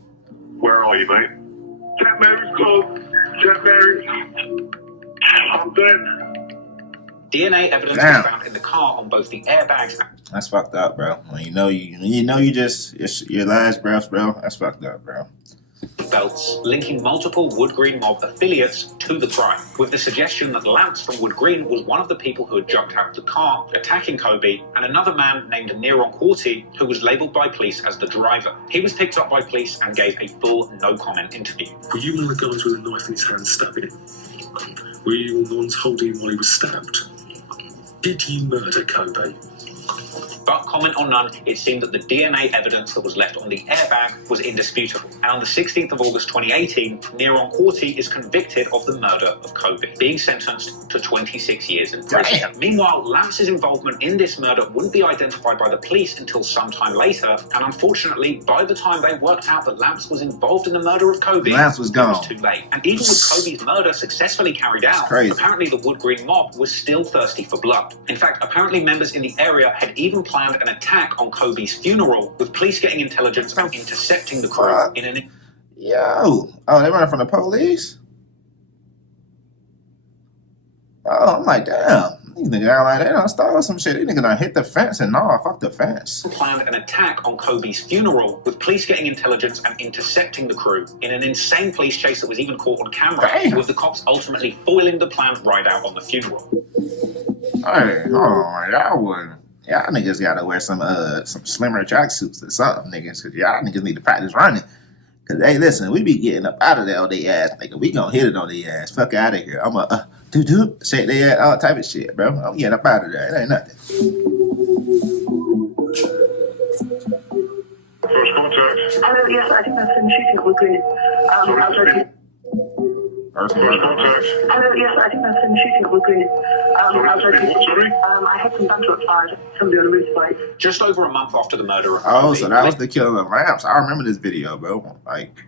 Where are you, mate? St Mary's close. St Mary's. I'm dead. DNA evidence was found in the car on both the airbags. That's fucked up, bro. When you just your last breath, bro. That's fucked up, bro. Belts linking multiple Wood Green mob affiliates to the crime, with the suggestion that Lampz from Wood Green was one of the people who had jumped out of the car, attacking Kobi, and another man named Errdayy, who was labelled by police as the driver. He was picked up by police and gave a full no-comment interview. Were you one of the guys with a knife in his hand stabbing him? Were you one of the ones holding him while he was stabbed? Did you murder Kobi? But comment or none, it seemed that the DNA evidence that was left on the airbag was indisputable. And on the 16th of August 2018, Errdayy is convicted of the murder of Kobi, being sentenced to 26 years in prison. Meanwhile, Lampz's involvement in this murder wouldn't be identified by the police until sometime later, and unfortunately, by the time they worked out that Lampz was involved in the murder of Kobi, Lampz was gone. It was too late. And even with Kobi's murder successfully carried out, apparently the Wood Green mob was still thirsty for blood. In fact, apparently members in the area had even planned an attack on Kobi's funeral, with police getting intelligence and intercepting the crew in an... Yo! Oh, they running from the police? Oh, I'm like, damn. These niggas are like, they done stole some shit. These niggas done hit the fence and fuck the fence. Planned an attack on Kobi's funeral, with police getting intelligence and intercepting the crew in an insane police chase that was even caught on camera, with the cops ultimately foiling the planned ride out on the funeral. Hey, y'all niggas gotta wear some slimmer tracksuits or something, niggas, cause y'all niggas need to practice running. Cause hey, listen, we be getting up out of there on their ass, nigga. We gonna hit it on their ass. Fuck out of here. I'm shake their ass, all type of shit, bro. I'm getting up out of there. It ain't nothing. First contact. Yes, I think that's been shooting at Wood Green. First contact. Yes, I think that's been shooting at Wood Green. Sorry? I had some gunshot fired. Somebody on a motorbike. Just over a month after the murder of Oh, Kobi, so that was the killing of Lampz. I remember this video, bro. Like,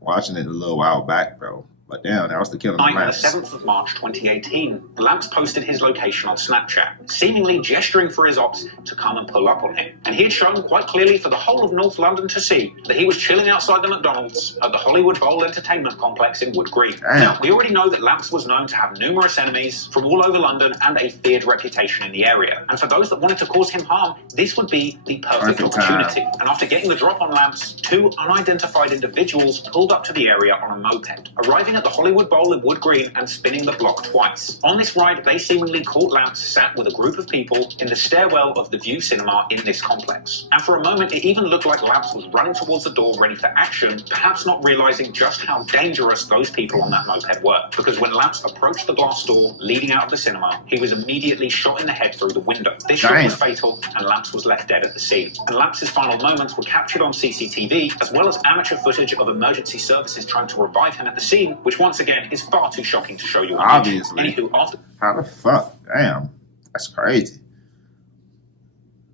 watching it a little while back, bro. But damn, that was the killing of On the Lampz. 7th of March 2018, Lampz posted his location on Snapchat, seemingly gesturing for his ops to come and pull up on him. And he had shown quite clearly for the whole of North London to see that he was chilling outside the McDonald's at the Hollywood Bowl Entertainment Complex in Wood Green. Now, we already know that Lampz was known to have numerous enemies from all over London and a feared reputation in the area. And for those that wanted to cause him harm, this would be the perfect opportunity. And after getting the drop on Lampz, two unidentified individuals pulled up to the area on a moped, arriving at the Hollywood Bowl in Wood Green and spinning the block twice. On this ride, they seemingly caught Lampz sat with a group of people in the stairwell of the View Cinema in this complex. And for a moment, it even looked like Lampz was running towards the door ready for action, perhaps not realizing just how dangerous those people on that moped were. Because when Lampz approached the glass door leading out of the cinema, he was immediately shot in the head through the window. This shot was fatal, and Lampz was left dead at the scene. And Lampz's final moments were captured on CCTV, as well as amateur footage of emergency services trying to revive him at the scene, which once again is far too shocking to show you on Obviously. YouTube. Anywho, How the fuck? Damn. That's crazy.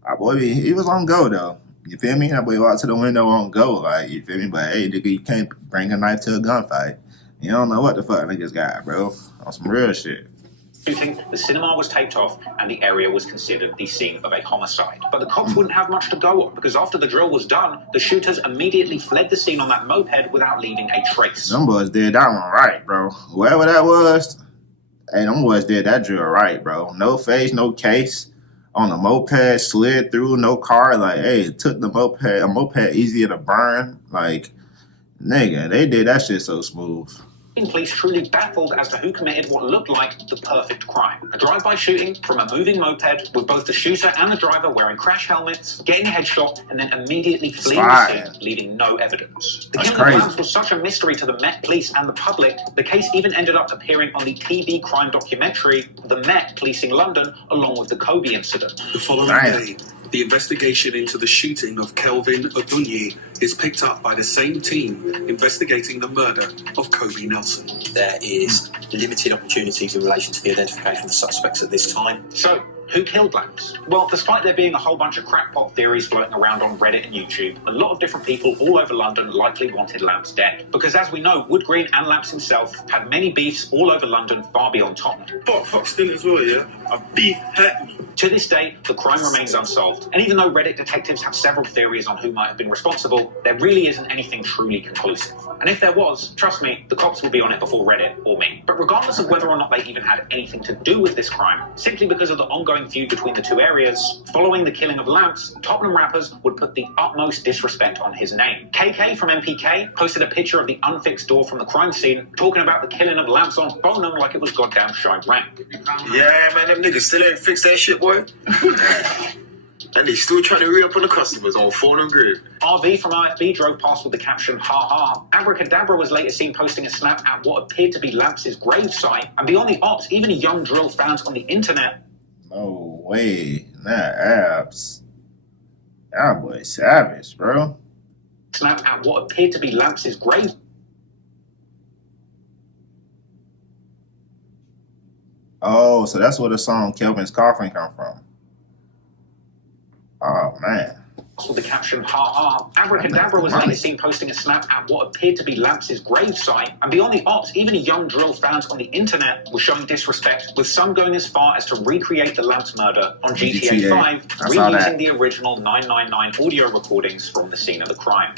Our boy, he was on go, though. You feel me? That boy walked to the window on go. Like, you feel me? But hey, nigga, you can't bring a knife to a gunfight. You don't know what the fuck niggas got, bro. On some real shit. shooting, the cinema was taped off and the area was considered the scene of a homicide. But the cops wouldn't have much to go on, because after the drill was done, the shooters immediately fled the scene on that moped without leaving a trace. Them boys did that one right, bro. Whoever that was, hey, them boys did that drill right, bro. No face, no case. On a moped, slid through, no car. Like, hey, it took the moped, a moped easier to burn. Like, nigga, they did that shit so smooth. Police truly baffled as to who committed what looked like the perfect crime. A drive-by shooting from a moving moped with both the shooter and the driver wearing crash helmets, getting a headshot, and then immediately fleeing the scene, leaving no evidence. The killing of Lampz was such a mystery to the Met Police and the public, the case even ended up appearing on the TV crime documentary The Met Policing London, along with the Kobi incident. The following day, the investigation into the shooting of Kelvin Errdayy is picked up by the same team investigating the murder of Kobi Nelson. There is limited opportunities in relation to the identification of the suspects at this time. So, who killed Lampz? Well, despite there being a whole bunch of crackpot theories floating around on Reddit and YouTube, a lot of different people all over London likely wanted Lampz dead. Because as we know, Wood Green and Lampz himself had many beefs all over London, far beyond Tottenham. Fuck Foxton as well, yeah? A beef hurt me. To this day, the crime remains unsolved. And even though Reddit detectives have several theories on who might have been responsible, there really isn't anything truly conclusive. And if there was, trust me, the cops will be on it before Reddit or me. But regardless of whether or not they even had anything to do with this crime, simply because of the ongoing feud between the two areas, following the killing of Lampz, Tottenham rappers would put the utmost disrespect on his name. KK from MPK posted a picture of the unfixed door from the crime scene, talking about the killing of Lampz on Bonham like it was goddamn Chirac. Yeah, man, them niggas still ain't fixed that shit, boy. And they still trying to re-up on the customers on phone and grid. RV from OFB drove past with the caption, "Ha ha." Abracadabra was later seen posting a snap at what appeared to be Lampz's gravesite. And beyond the ops, even young drill fans on the internet. No way. Not apps. That boy savage, bro. Snap at what appeared to be Lampz's grave. Oh, so that's where the song Kelvin's Coffin come from. Oh, man. With the caption, "Ha ha." Abracadabra was later seen posting a snap at what appeared to be Lampz's gravesite. And beyond the ops, even young drill fans on the internet were showing disrespect, with some going as far as to recreate the Lampz murder on GTA 5, reusing the original 999 audio recordings from the scene of the crime.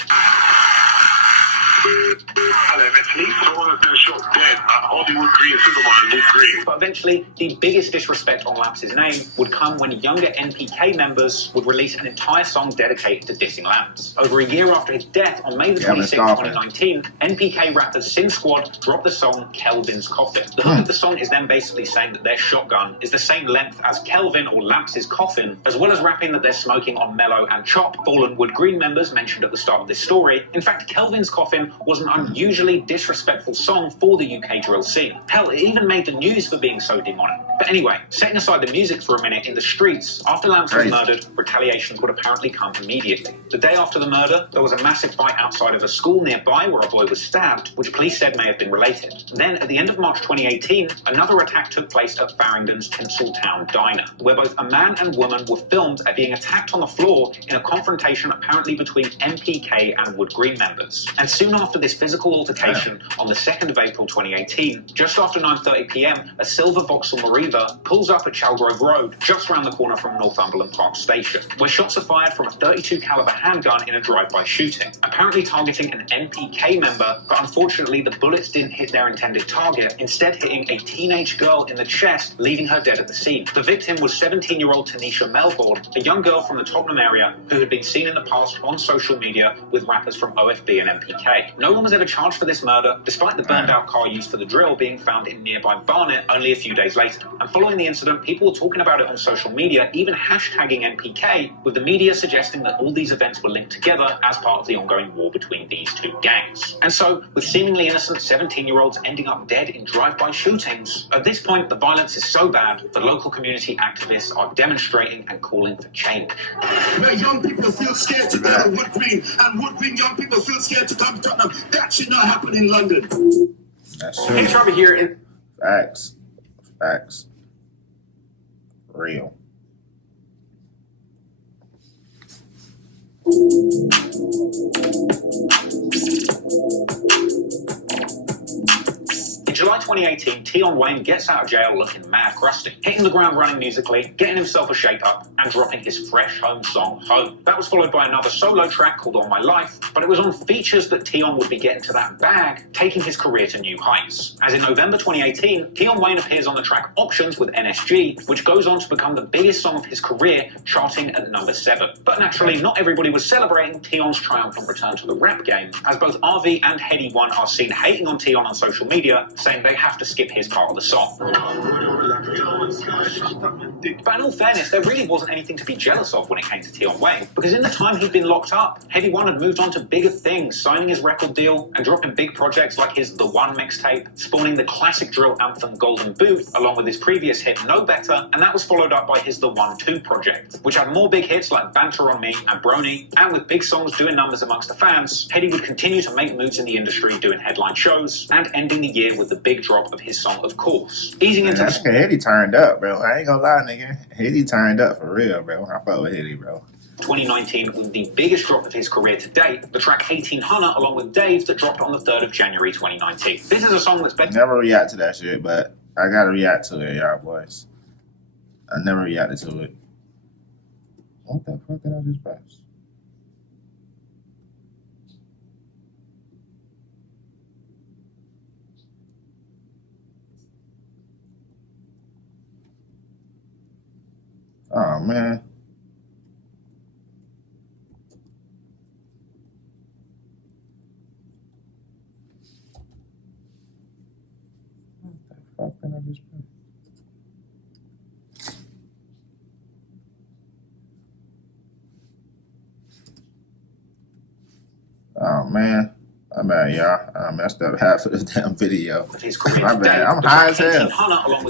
But eventually, the biggest disrespect on Lampz's name would come when younger NPK members would release an entire song dedicated to dissing Lampz. Over a year after his death, on May the 26th, 2019, NPK rappers Sin Squad dropped the song Kelvin's Coffin. The hook of the song is then basically saying that their shotgun is the same length as Kelvin or Lampz's coffin, as well as rapping that they're smoking on Mellow and Chop, fallen Wood Green members mentioned at the start of this story. In fact, Kelvin's Coffin was an unusually disrespectful song for the UK drill scene. Hell, it even made the news for being so demonic. But anyway, setting aside the music for a minute, in the streets, after Lampz was murdered, retaliations would apparently come immediately. The day after the murder, there was a massive fight outside of a school nearby where a boy was stabbed, which police said may have been related. Then, at the end of March 2018, another attack took place at Farringdon's Tinseltown Diner, where both a man and woman were filmed at being attacked on the floor in a confrontation apparently between MPK and Wood Green members. And soon after this physical altercation, on the 2nd of April 2018, just after 9:30 p.m, a silver Vauxhall Mariva pulls up at Chalgrove Road, just around the corner from Northumberland Park Station, where shots are fired from a .32 caliber handgun in a drive-by shooting, apparently targeting an MPK member, but unfortunately the bullets didn't hit their intended target, instead hitting a teenage girl in the chest, leaving her dead at the scene. The victim was 17-year-old Tanisha Melbourne, a young girl from the Tottenham area who had been seen in the past on social media with rappers from OFB and MPK. No one was ever charged for this murder, despite the burned-out car used for the drill being found in nearby Barnet only a few days later. And following the incident, people were talking about it on social media, even hashtagging NPK, with the media suggesting that all these events were linked together as part of the ongoing war between these two gangs. And so, with seemingly innocent 17-year-olds ending up dead in drive-by shootings, at this point, the violence is so bad that local community activists are demonstrating and calling for change. Where young people feel scared to go to Wood Green, and Wood Green young people feel scared to come to Tottenham, that should not happen in London. That's true. It's over here in Facts. Facts. Real. In July July 2018, Tion Wayne gets out of jail looking mad crusty, hitting the ground running musically, getting himself a shake-up, and dropping his fresh home song, Home. That was followed by another solo track called On My Life, but it was on features that Tion would be getting to that bag, taking his career to new heights. As in November 2018, Tion Wayne appears on the track Options with NSG, which goes on to become the biggest song of his career, charting at number 7. But naturally, not everybody was celebrating Tion's triumphant return to the rap game, as both RV and Headie One are seen hating on Tion on social media, saying they have to skip his part of the song. But in all fairness, there really wasn't anything to be jealous of when it came to Tion Wayne, because in the time he'd been locked up, Headie One had moved on to bigger things, signing his record deal and dropping big projects like his The One mixtape, spawning the classic drill anthem Golden Boot, along with his previous hit No Better, and that was followed up by his The 1-2 project, which had more big hits like Banter on Me and Brony, and with big songs doing numbers amongst the fans, Headie would continue to make moves in the industry, doing headline shows, and ending the year with the big drop of his song Of Course. Easing into Headie turned up, bro. I ain't gonna lie, nigga. Headie turned up for real, bro. I fuck with Headie, bro. 2019 was the biggest drop of his career to date, the track 1800 along with Dave that dropped on the 3rd of January 2019. This is a song that's been... Never react to that shit, but I gotta react to it, y'all boys. I never reacted to it. What the fuck did I just press? Oh, man. What the fuck did I just press? Oh, man. My bad, y'all. I messed up half of this damn video. My bad. I'm high as hell.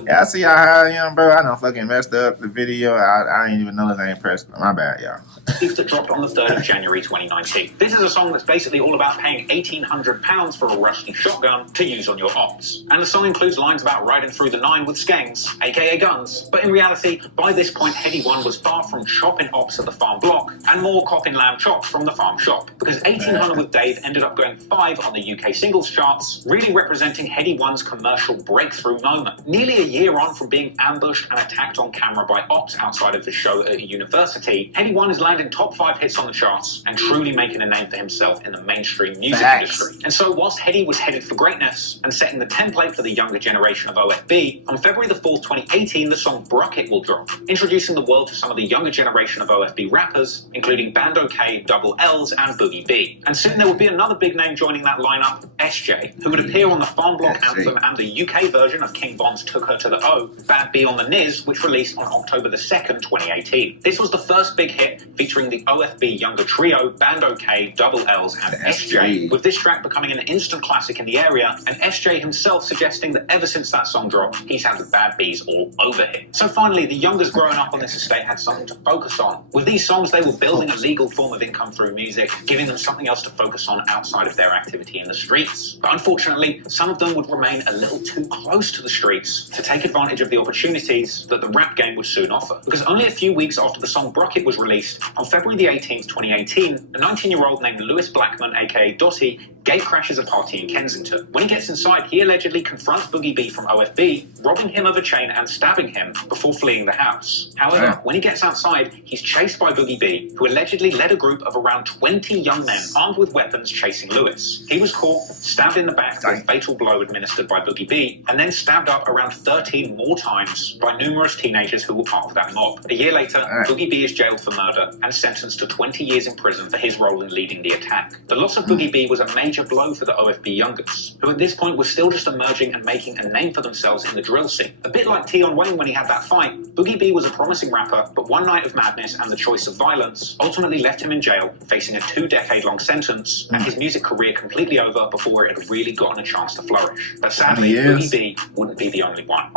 Yeah, I see how high I am, bro. I done fucking messed up the video. I didn't even know his name pressed. My bad, y'all. That dropped on the 3rd of January 2019. This is a song that's basically all about paying £1,800 for a rusty shotgun to use on your ops. And the song includes lines about riding through the 9 with skanks, aka guns. But in reality, by this point, Headie One was far from chopping ops at the farm block and more copping lamb chops from the farm shop. Because 1800 with Dave ended up going 5 on the UK singles charts, really representing Headie One's commercial breakthrough moment. Nearly a year on from being ambushed and attacked on camera by ops outside of his show at a university, Headie One is landing top 5 hits on the charts and truly making a name for himself in the mainstream music industry. And so whilst Headie was headed for greatness and setting the template for the younger generation of OFB, on February the 4th, 2018, the song Brocket will drop, introducing the world to some of the younger generation of OFB rappers, including Bando K, Double L's, and Boogie B. And soon there would be another big name joining that lineup, SJ, who would appear on the Farm Block anthem and the UK version of King Von's Took Her to the O, Bad B on the Niz, which released on October the 2nd, 2018. This was the first big hit featuring the OFB younger trio, Bando K, Double L's, and SJ, with this track becoming an instant classic in the area, and SJ himself suggesting that ever since that song dropped, he's had the bad bees all over him. So finally, the youngers growing up on this estate had something to focus on. With these songs, they were building a legal form of income through music, giving them something else to focus on outside of their activity in the streets. But unfortunately, some of them would remain a little too close to the streets to take advantage of the opportunities that the rap game would soon offer. Because only a few weeks after the song Brocket was released, on February the 18th, 2018, a 19-year-old named Lewis Blackman, aka Dotty, gate crashes a party in Kensington. When he gets inside, he allegedly confronts Boogie B from OFB, robbing him of a chain and stabbing him before fleeing the house. However, when he gets outside, he's chased by Boogie B, who allegedly led a group of around 20 young men armed with weapons chasing Lewis. He was caught, stabbed in the back with a fatal blow administered by Boogie B, and then stabbed up around 13 more times by numerous teenagers who were part of that mob. A year later, Boogie B is jailed for murder and sentenced to 20 years in prison for his role in leading the attack. The loss of Boogie B was a major blow for the OFB youngers, who at this point were still just emerging and making a name for themselves in the drill scene. A bit like Tion Wayne when he had that fight, Boogie B was a promising rapper, but one night of madness and the choice of violence ultimately left him in jail, facing a 2-decade-long sentence, and his music career completely over before it had really gotten a chance to flourish. But sadly, Boogie B wouldn't be the only one.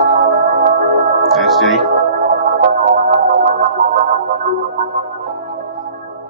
SJ.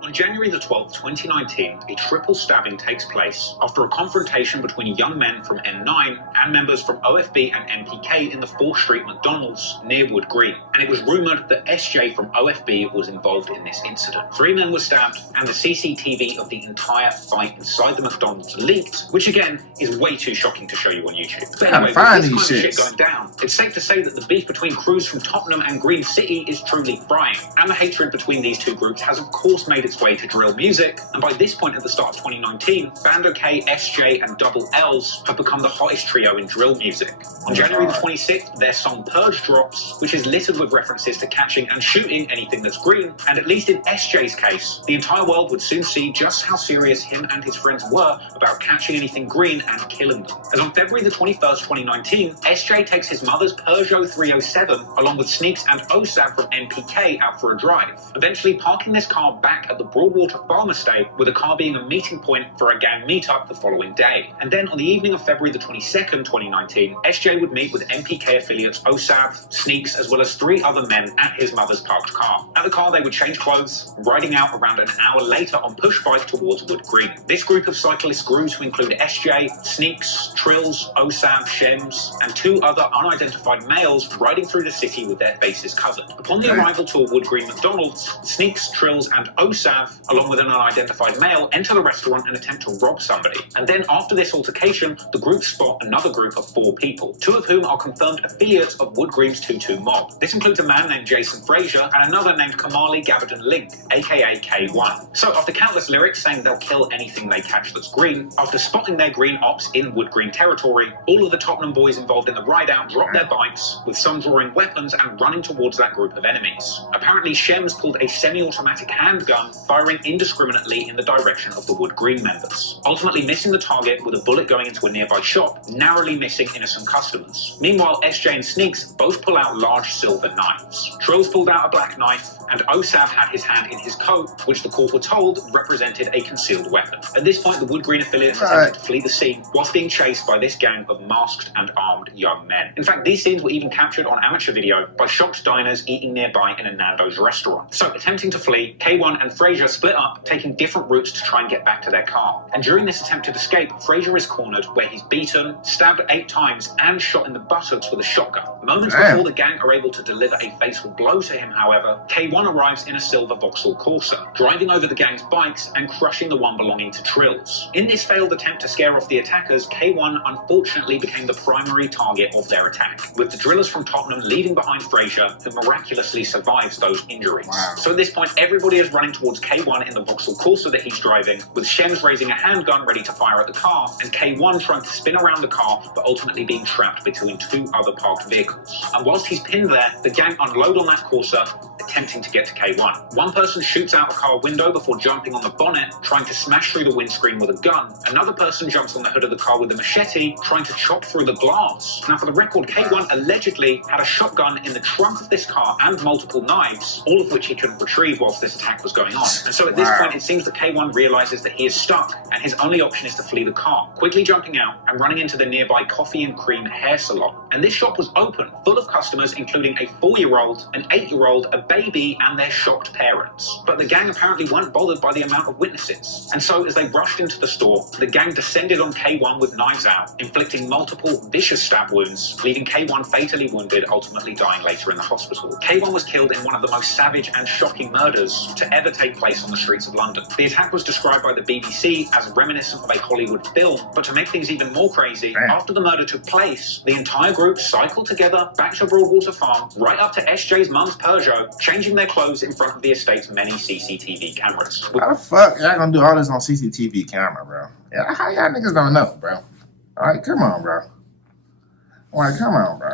On January the 12th, 2019, a triple stabbing takes place after a confrontation between young men from N9 and members from OFB and MPK in the 4th Street McDonald's near Wood Green. And it was rumoured that SJ from OFB was involved in this incident. 3 men were stabbed, and the CCTV of the entire fight inside the McDonald's leaked, which again is way too shocking to show you on YouTube. But anyway, with this kind of shit going down, it's safe to say that the beef between crews from Tottenham and Green City is truly frying. And the hatred between these two groups has of course made its way to drill music, and by this point at the start of 2019, Bando K, SJ and Double L's have become the hottest trio in drill music. On January the 26th, their song Purge drops, which is littered with references to catching and shooting anything that's green, and at least in SJ's case, the entire world would soon see just how serious him and his friends were about catching anything green and killing them. As on February the 21st, 2019, SJ takes his mother's Peugeot 307 along with Sneaks and OSAB from MPK out for a drive, eventually parking this car back at the Broadwater Farm Estate, with the car being a meeting point for a gang meetup the following day. And then on the evening of February the 22nd, 2019, SJ would meet with MPK affiliates OSAB, Sneaks, as well as 3 other men at his mother's parked car. At the car, they would change clothes, riding out around an hour later on push bike towards Wood Green. This group of cyclists grew to include SJ, Sneaks, Trills, OSAB, Shems, and 2 other unidentified males riding through the city with their faces covered. Upon the arrival to a Wood Green McDonald's, Sneaks, Trills, and OSAB, along with an unidentified male, enter the restaurant and attempt to rob somebody. And then after this altercation, the group spot another group of 4 people, 2 of whom are confirmed affiliates of Wood Green's 2-2 mob. This includes a man named Jason Frazier and another named Kamali Gabardon Link, aka K1. So after countless lyrics saying they'll kill anything they catch that's green, after spotting their green ops in Wood Green territory, all of the Tottenham boys involved in the ride-out dropped their bikes, with some drawing weapons and running towards that group of enemies. Apparently, Shems pulled a semi-automatic handgun, firing indiscriminately in the direction of the Wood Green members, ultimately missing the target with a bullet going into a nearby shop, narrowly missing innocent customers. Meanwhile, SJ and Sneaks both pull out large silver knives. Trills pulled out a black knife, and OSAB had his hand in his coat, which the court were told represented a concealed weapon. At this point, the Wood Green affiliates attempted to flee the scene whilst being chased by this gang of masked and armed young men. In fact, these scenes were even captured on amateur video by shocked diners eating nearby in a Nando's restaurant. So, attempting to flee, K1 and Frazier split up, taking different routes to try and get back to their car. And during this attempted escape, Frazier is cornered, where he's beaten, stabbed 8 times, and shot in the buttocks with a shotgun. Moments before the gang are able to deliver a fatal blow to him, however, K1 arrives in a silver Vauxhall Corsa, driving over the gang's bikes and crushing the one belonging to Trills. In this failed attempt to scare off the attackers, K1 unfortunately became the primary target of their attack, with the drillers from Tottenham leaving behind Frazier, who miraculously survives those injuries. So at this point, everybody is running towards K1 in the Vauxhall Corsa that he's driving, with Shems raising a handgun ready to fire at the car, and K1 trying to spin around the car, but ultimately being trapped between 2 other parked vehicles. And whilst he's pinned there, the gang unload on that Corsa, attempting to get to K1. One person shoots out a car window before jumping on the bonnet, trying to smash through the windscreen with a gun. Another person jumps on the hood of the car with a machete, trying to chop through the glass. Now, for the record, K1 allegedly had a shotgun in the trunk of this car and multiple knives, all of which he couldn't retrieve whilst this attack was going on. And so at this point, it seems that K1 realizes that he is stuck, and his only option is to flee the car, quickly jumping out and running into the nearby Coffee and Cream hair salon. And this shop was open, full of customers, including a 4-year-old, an 8-year-old, a baby, and their shocked parents. But the gang apparently weren't bothered by the amount of witnesses. And so as they rushed into the store, the gang descended on K1 with knives out, inflicting multiple vicious stab wounds, leaving K1 fatally wounded, ultimately dying later in the hospital. K1 was killed in one of the most savage and shocking murders to ever take place on the streets of London. The attack was described by the BBC as reminiscent of a Hollywood film, but to make things even more crazy, after the murder took place, the entire group cycled together back to Broadwater Farm, right up to SJ's mum's Peugeot, changing their clothes in front of the estate's many CCTV cameras. How the fuck y'all gonna do all this on CCTV camera, bro? Yeah, how y'all niggas don't know, bro? Alright, come on, bro. Alright, come on, bro.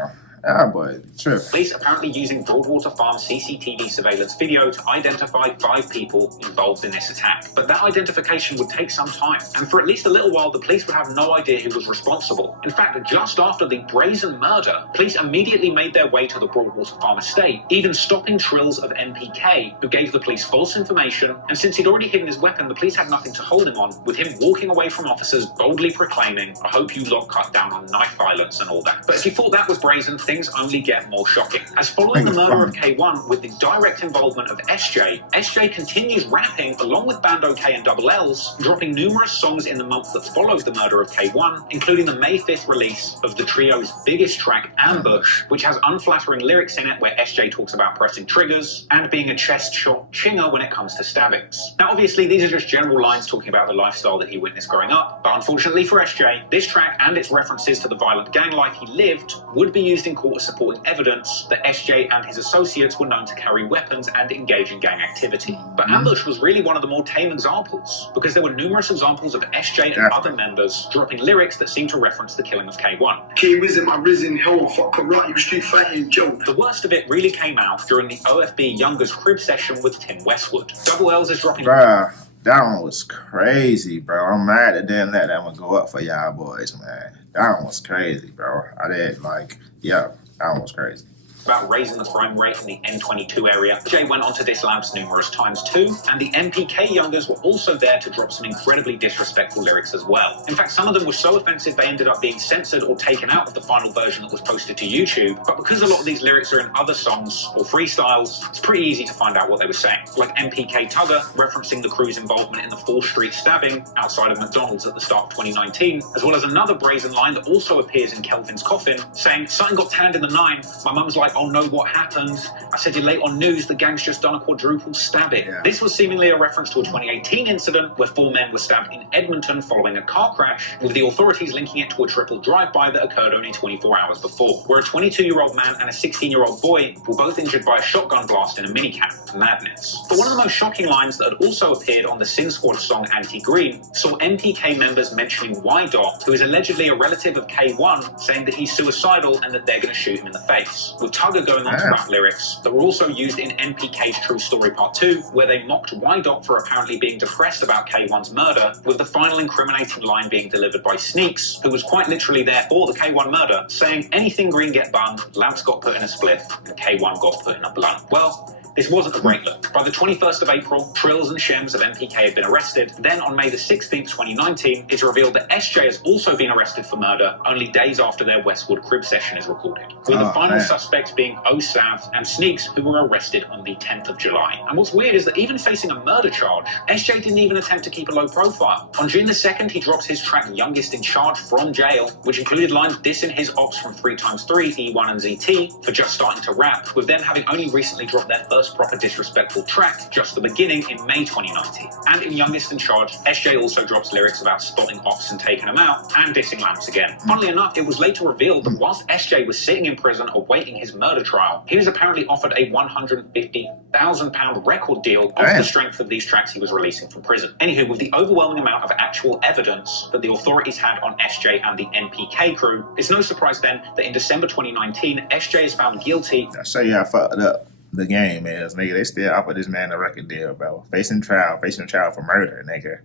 Ah, boy, trip. Police apparently using Broadwater Farm CCTV surveillance video to identify 5 people involved in this attack. But that identification would take some time, and for at least a little while, the police would have no idea who was responsible. In fact, just after the brazen murder, police immediately made their way to the Broadwater Farm estate, even stopping Trills of MPK, who gave the police false information, and since he'd already hidden his weapon, the police had nothing to hold him on, with him walking away from officers, boldly proclaiming, "I hope you lot cut down on knife violence and all that." But if you thought that was brazen, things only get more shocking. As following the murder of K1 with the direct involvement of SJ continues rapping along with Band OK and Double L's, dropping numerous songs in the month that followed the murder of K1, including the May 5th release of the trio's biggest track, Ambush, which has unflattering lyrics in it where SJ talks about pressing triggers and being a chest shot chinger when it comes to stabbings. Now obviously these are just general lines talking about the lifestyle that he witnessed growing up, but unfortunately for SJ, this track and its references to the violent gang life he lived would be used in court as supporting evidence that SJ and his associates were known to carry weapons and engage in gang activity. But Ambush was really one of the more tame examples, because there were numerous examples of SJ and other members dropping lyrics that seemed to reference the killing of K1. K-Wiz my risen hell, fuck karate, street fighting joke. The worst of it really came out during the OFB Youngers crib session with Tim Westwood. Double L's is dropping... Bruh, that one was crazy, bro. I'm mad that didn't let that one go up for y'all boys, man. That one was crazy, bro. I did, like, yeah, that one was crazy. About raising the crime rate in the N22 area. Jay went on to diss Lampz numerous times too, and the MPK Youngers were also there to drop some incredibly disrespectful lyrics as well. In fact, some of them were so offensive they ended up being censored or taken out of the final version that was posted to YouTube, but because a lot of these lyrics are in other songs or freestyles, it's pretty easy to find out what they were saying. Like MPK Tugger referencing the crew's involvement in the 4th Street stabbing outside of McDonald's at the start of 2019, as well as another brazen line that also appears in Kelvin's coffin, saying, "Something got tanned in the 9, my mum's like, oh no, what happened? I said you're late on news, the gang's just done a quadruple stabbing." Yeah. This was seemingly a reference to a 2018 incident where 4 men were stabbed in Edmonton following a car crash, with the authorities linking it to a triple drive-by that occurred only 24 hours before, where a 22-year-old man and a 16-year-old boy were both injured by a shotgun blast in a minicab. Madness. But one of the most shocking lines that had also appeared on the Sin Squad song Anti-Green saw MPK members mentioning Y-Dot, who is allegedly a relative of K1, saying that he's suicidal and that they're going to shoot him in the face, with Tugger going on to rap lyrics that were also used in MPK's True Story Part 2, where they mocked Y-Dot for apparently being depressed about K1's murder, with the final incriminating line being delivered by Sneaks, who was quite literally there for the K1 murder, saying, "Anything green get bun, Lampz got put in a spliff, and K1 got put in a blunt." Well, this wasn't a great look. By the 21st of April, Trills and Shems of MPK had been arrested. Then on May the 16th, 2019, it's revealed that SJ has also been arrested for murder only days after their Westwood crib session is recorded, with the final suspects being OSAV and Sneaks, who were arrested on the 10th of July. And what's weird is that even facing a murder charge, SJ didn't even attempt to keep a low profile. On June the 2nd, he drops his track Youngest in Charge from jail, which included lines dissing his ops from 3x3, E1 and ZT for just starting to rap, with them having only recently dropped their first proper disrespectful track, Just the Beginning, in May 2019. And in Youngest in Charge, SJ also drops lyrics about spotting ops and taking them out, and dissing Lampz again. Funnily enough, it was later revealed that whilst SJ was sitting in prison awaiting his murder trial, he was apparently offered a £150,000 record deal off the strength of these tracks he was releasing from prison. Anywho, with the overwhelming amount of actual evidence that the authorities had on SJ and the MPK crew, it's no surprise then that in December 2019, SJ is found guilty. I show you how fucked up the game is, nigga. They still offer this man a record deal, bro. Facing trial for murder, nigga.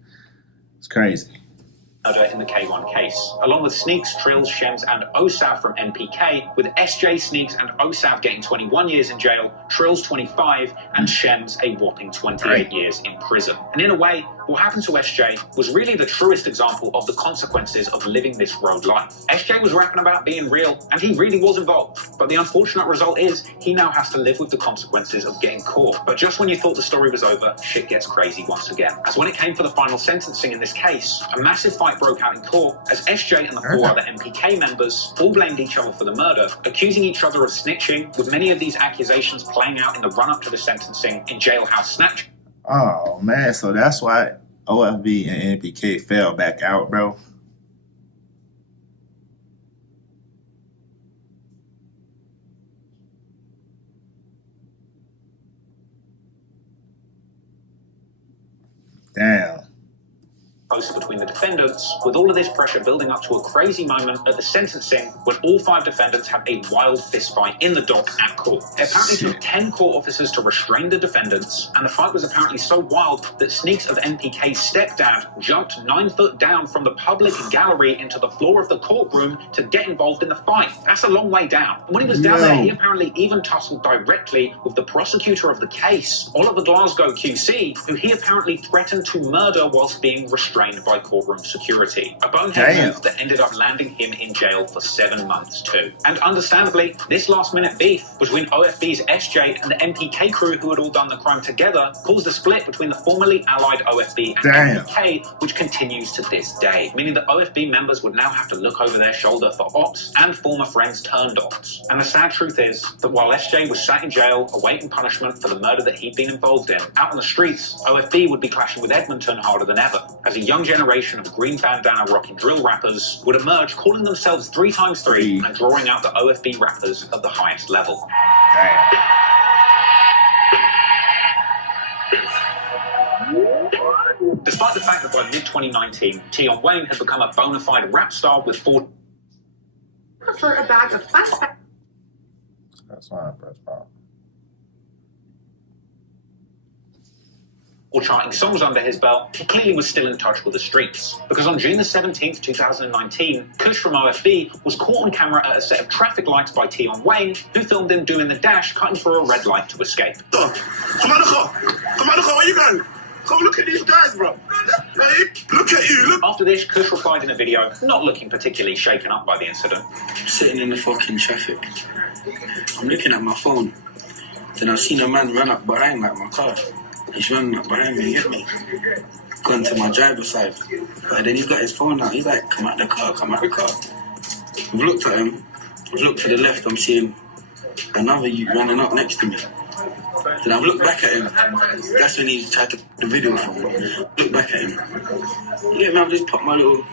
It's crazy. In the K1 case, along with Sneaks, Trills, Shems, and OSAV from MPK, with SJ, Sneaks, and OSAV getting 21 years in jail, Trills 25, and Shems a whopping 28 years in prison. And in a way, what happened to SJ was really the truest example of the consequences of living this road life. SJ was rapping about being real, and he really was involved. But the unfortunate result is, he now has to live with the consequences of getting caught. But just when you thought the story was over, shit gets crazy once again. As when it came for the final sentencing in this case, a massive fight broke out in court as SJ and the 4 other MPK members all blamed each other for the murder, accusing each other of snitching, with many of these accusations playing out in the run-up to the sentencing in jailhouse snatch. Oh, man, so that's why OFB and MPK fell back out, bro. Damn. Between the defendants, with all of this pressure building up to a crazy moment at the sentencing when all 5 defendants have a wild fistfight in the dock at court. It apparently took 10 court officers to restrain the defendants, and the fight was apparently so wild that Sneaks of MPK's stepdad jumped 9 foot down from the public gallery into the floor of the courtroom to get involved in the fight. That's a long way down. And when he was down there, he apparently even tussled directly with the prosecutor of the case, Oliver Glasgow QC, who he apparently threatened to murder whilst being restrained. restrained by courtroom security. A bonehead move that ended up landing him in jail for 7 months too. And understandably, this last-minute beef between OFB's SJ and the MPK crew who had all done the crime together caused a split between the formerly allied OFB and MPK, which continues to this day, meaning that OFB members would now have to look over their shoulder for ops and former friends turned ops. And the sad truth is that while SJ was sat in jail awaiting punishment for the murder that he'd been involved in, out on the streets, OFB would be clashing with Edmonton harder than ever, as a young generation of green bandana rocking drill rappers would emerge calling themselves 3x3 and drawing out the OFB rappers of the highest level. Despite the fact that by mid-2019, Tion Wayne had become a bona fide rap star with 4... Prefer a bag of fun. That's fine, press pop. or charting songs under his belt, he clearly was still in touch with the streets. Because on June the 17th, 2019, Kush from OFB was caught on camera at a set of traffic lights by Tion Wayne, who filmed him doing the dash, cutting through a red light to escape. Come on the car! Come on the car, where you going? Come look at these guys, bro. Hey, look at you, look. After this, Kush replied in a video, not looking particularly shaken up by the incident. I'm sitting in the fucking traffic. I'm looking at my phone. Then I've seen a man run up behind like my car. He's running up behind me and hit me. Gone to my driver's side. But then he's got his phone out. He's like, come out the car, come out the car. I've looked at him. I've looked to the left. I'm seeing another youth running up next to me. Then I've looked back at him. That's when he tried to put the video from me. Look back at him. Yeah, man, I've just put my little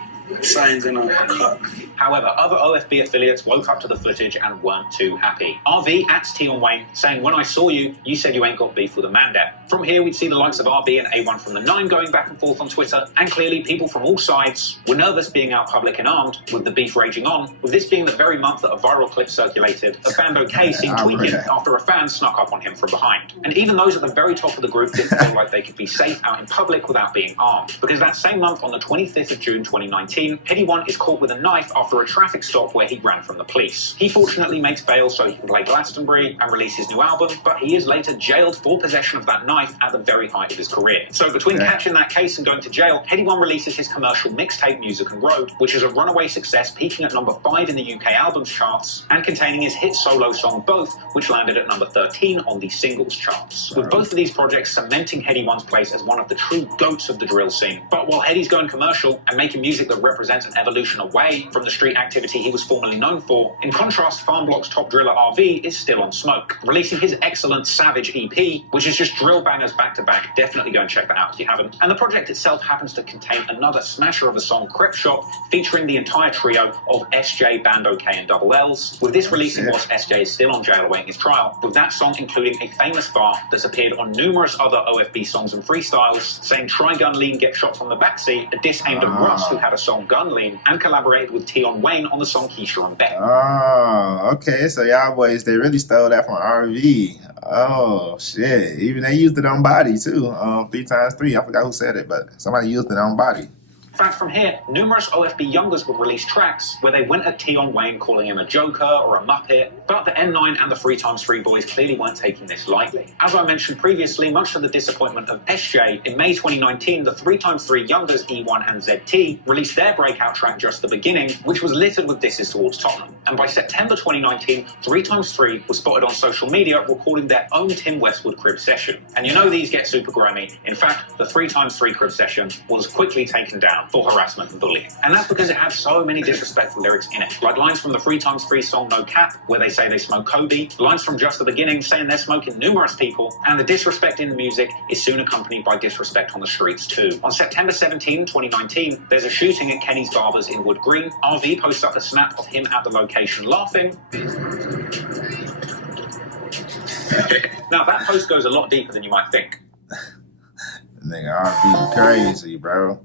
signs in a cut. However, other OFB affiliates woke up to the footage and weren't too happy. RV at Tion Wayne saying, when I saw you, you said you ain't got beef with a man down. From here, we'd see the likes of RB and A1 from the 9 going back and forth on Twitter, and clearly people from all sides were nervous being out public and armed, with the beef raging on, with this being the very month that a viral clip circulated of Bando K seen tweaking after a fan snuck up on him from behind. And even those at the very top of the group didn't feel like they could be safe out in public without being armed. Because that same month, on the 25th of June 2019, Headie One is caught with a knife after a traffic stop where he ran from the police. He fortunately makes bail so he can play Glastonbury and release his new album, but he is later jailed for possession of that knife at the very height of his career. So between catching that case and going to jail, Headie One releases his commercial mixtape Music and Road, which is a runaway success, peaking at number 5 in the UK albums charts and containing his hit solo song Both, which landed at number 13 on the singles charts. With both of these projects cementing Headie One's place as one of the true goats of the drill scene. But while Headie's going commercial and making music that represents an evolution away from the street activity he was formerly known for, in contrast, Farm Block's top driller RV is still on smoke, releasing his excellent Savage EP, which is just drill bangers back to back. Definitely go and check that out if you haven't. And the project itself happens to contain another smasher of a song, Crep Shop, featuring the entire trio of SJ, Bando K and Double L's, with this releasing whilst SJ is still on jail awaiting his trial, with that song including a famous bar that's appeared on numerous other OFB songs and freestyles, saying try gun lean, get shot from the backseat, a diss aimed at Ross, who had a song Gun Lean, and collaborated with Tion Wayne on the song Keisha and Beck. Oh, okay. So y'all boys, they really stole that from RV. Oh, shit. Even they used it on Body, too. 3x3. I forgot who said it, but somebody used it on Body. In fact, from here, numerous OFB youngers would release tracks where they went at Tion Wayne calling him a joker or a muppet, but the N9 and the 3x3 boys clearly weren't taking this lightly. As I mentioned previously, much to the disappointment of SJ, in May 2019, the 3x3 youngers E1 and ZT released their breakout track Just the Beginning, which was littered with disses towards Tottenham. And by September 2019, 3x3 was spotted on social media recording their own Tim Westwood crib session. And you know these get super grimy. In fact, the 3x3 crib session was quickly taken down for harassment and bullying. And that's because it had so many disrespectful lyrics in it. Like lines from the 3x3 song No Cap, where they say they smoke Kobi, lines from Just the Beginning saying they're smoking numerous people, and the disrespect in the music is soon accompanied by disrespect on the streets too. On September 17, 2019, there's a shooting at Kenny's Barbers in Wood Green. RV posts up a snap of him at the location laughing. Now that post goes a lot deeper than you might think. Nigga, RV crazy, bro.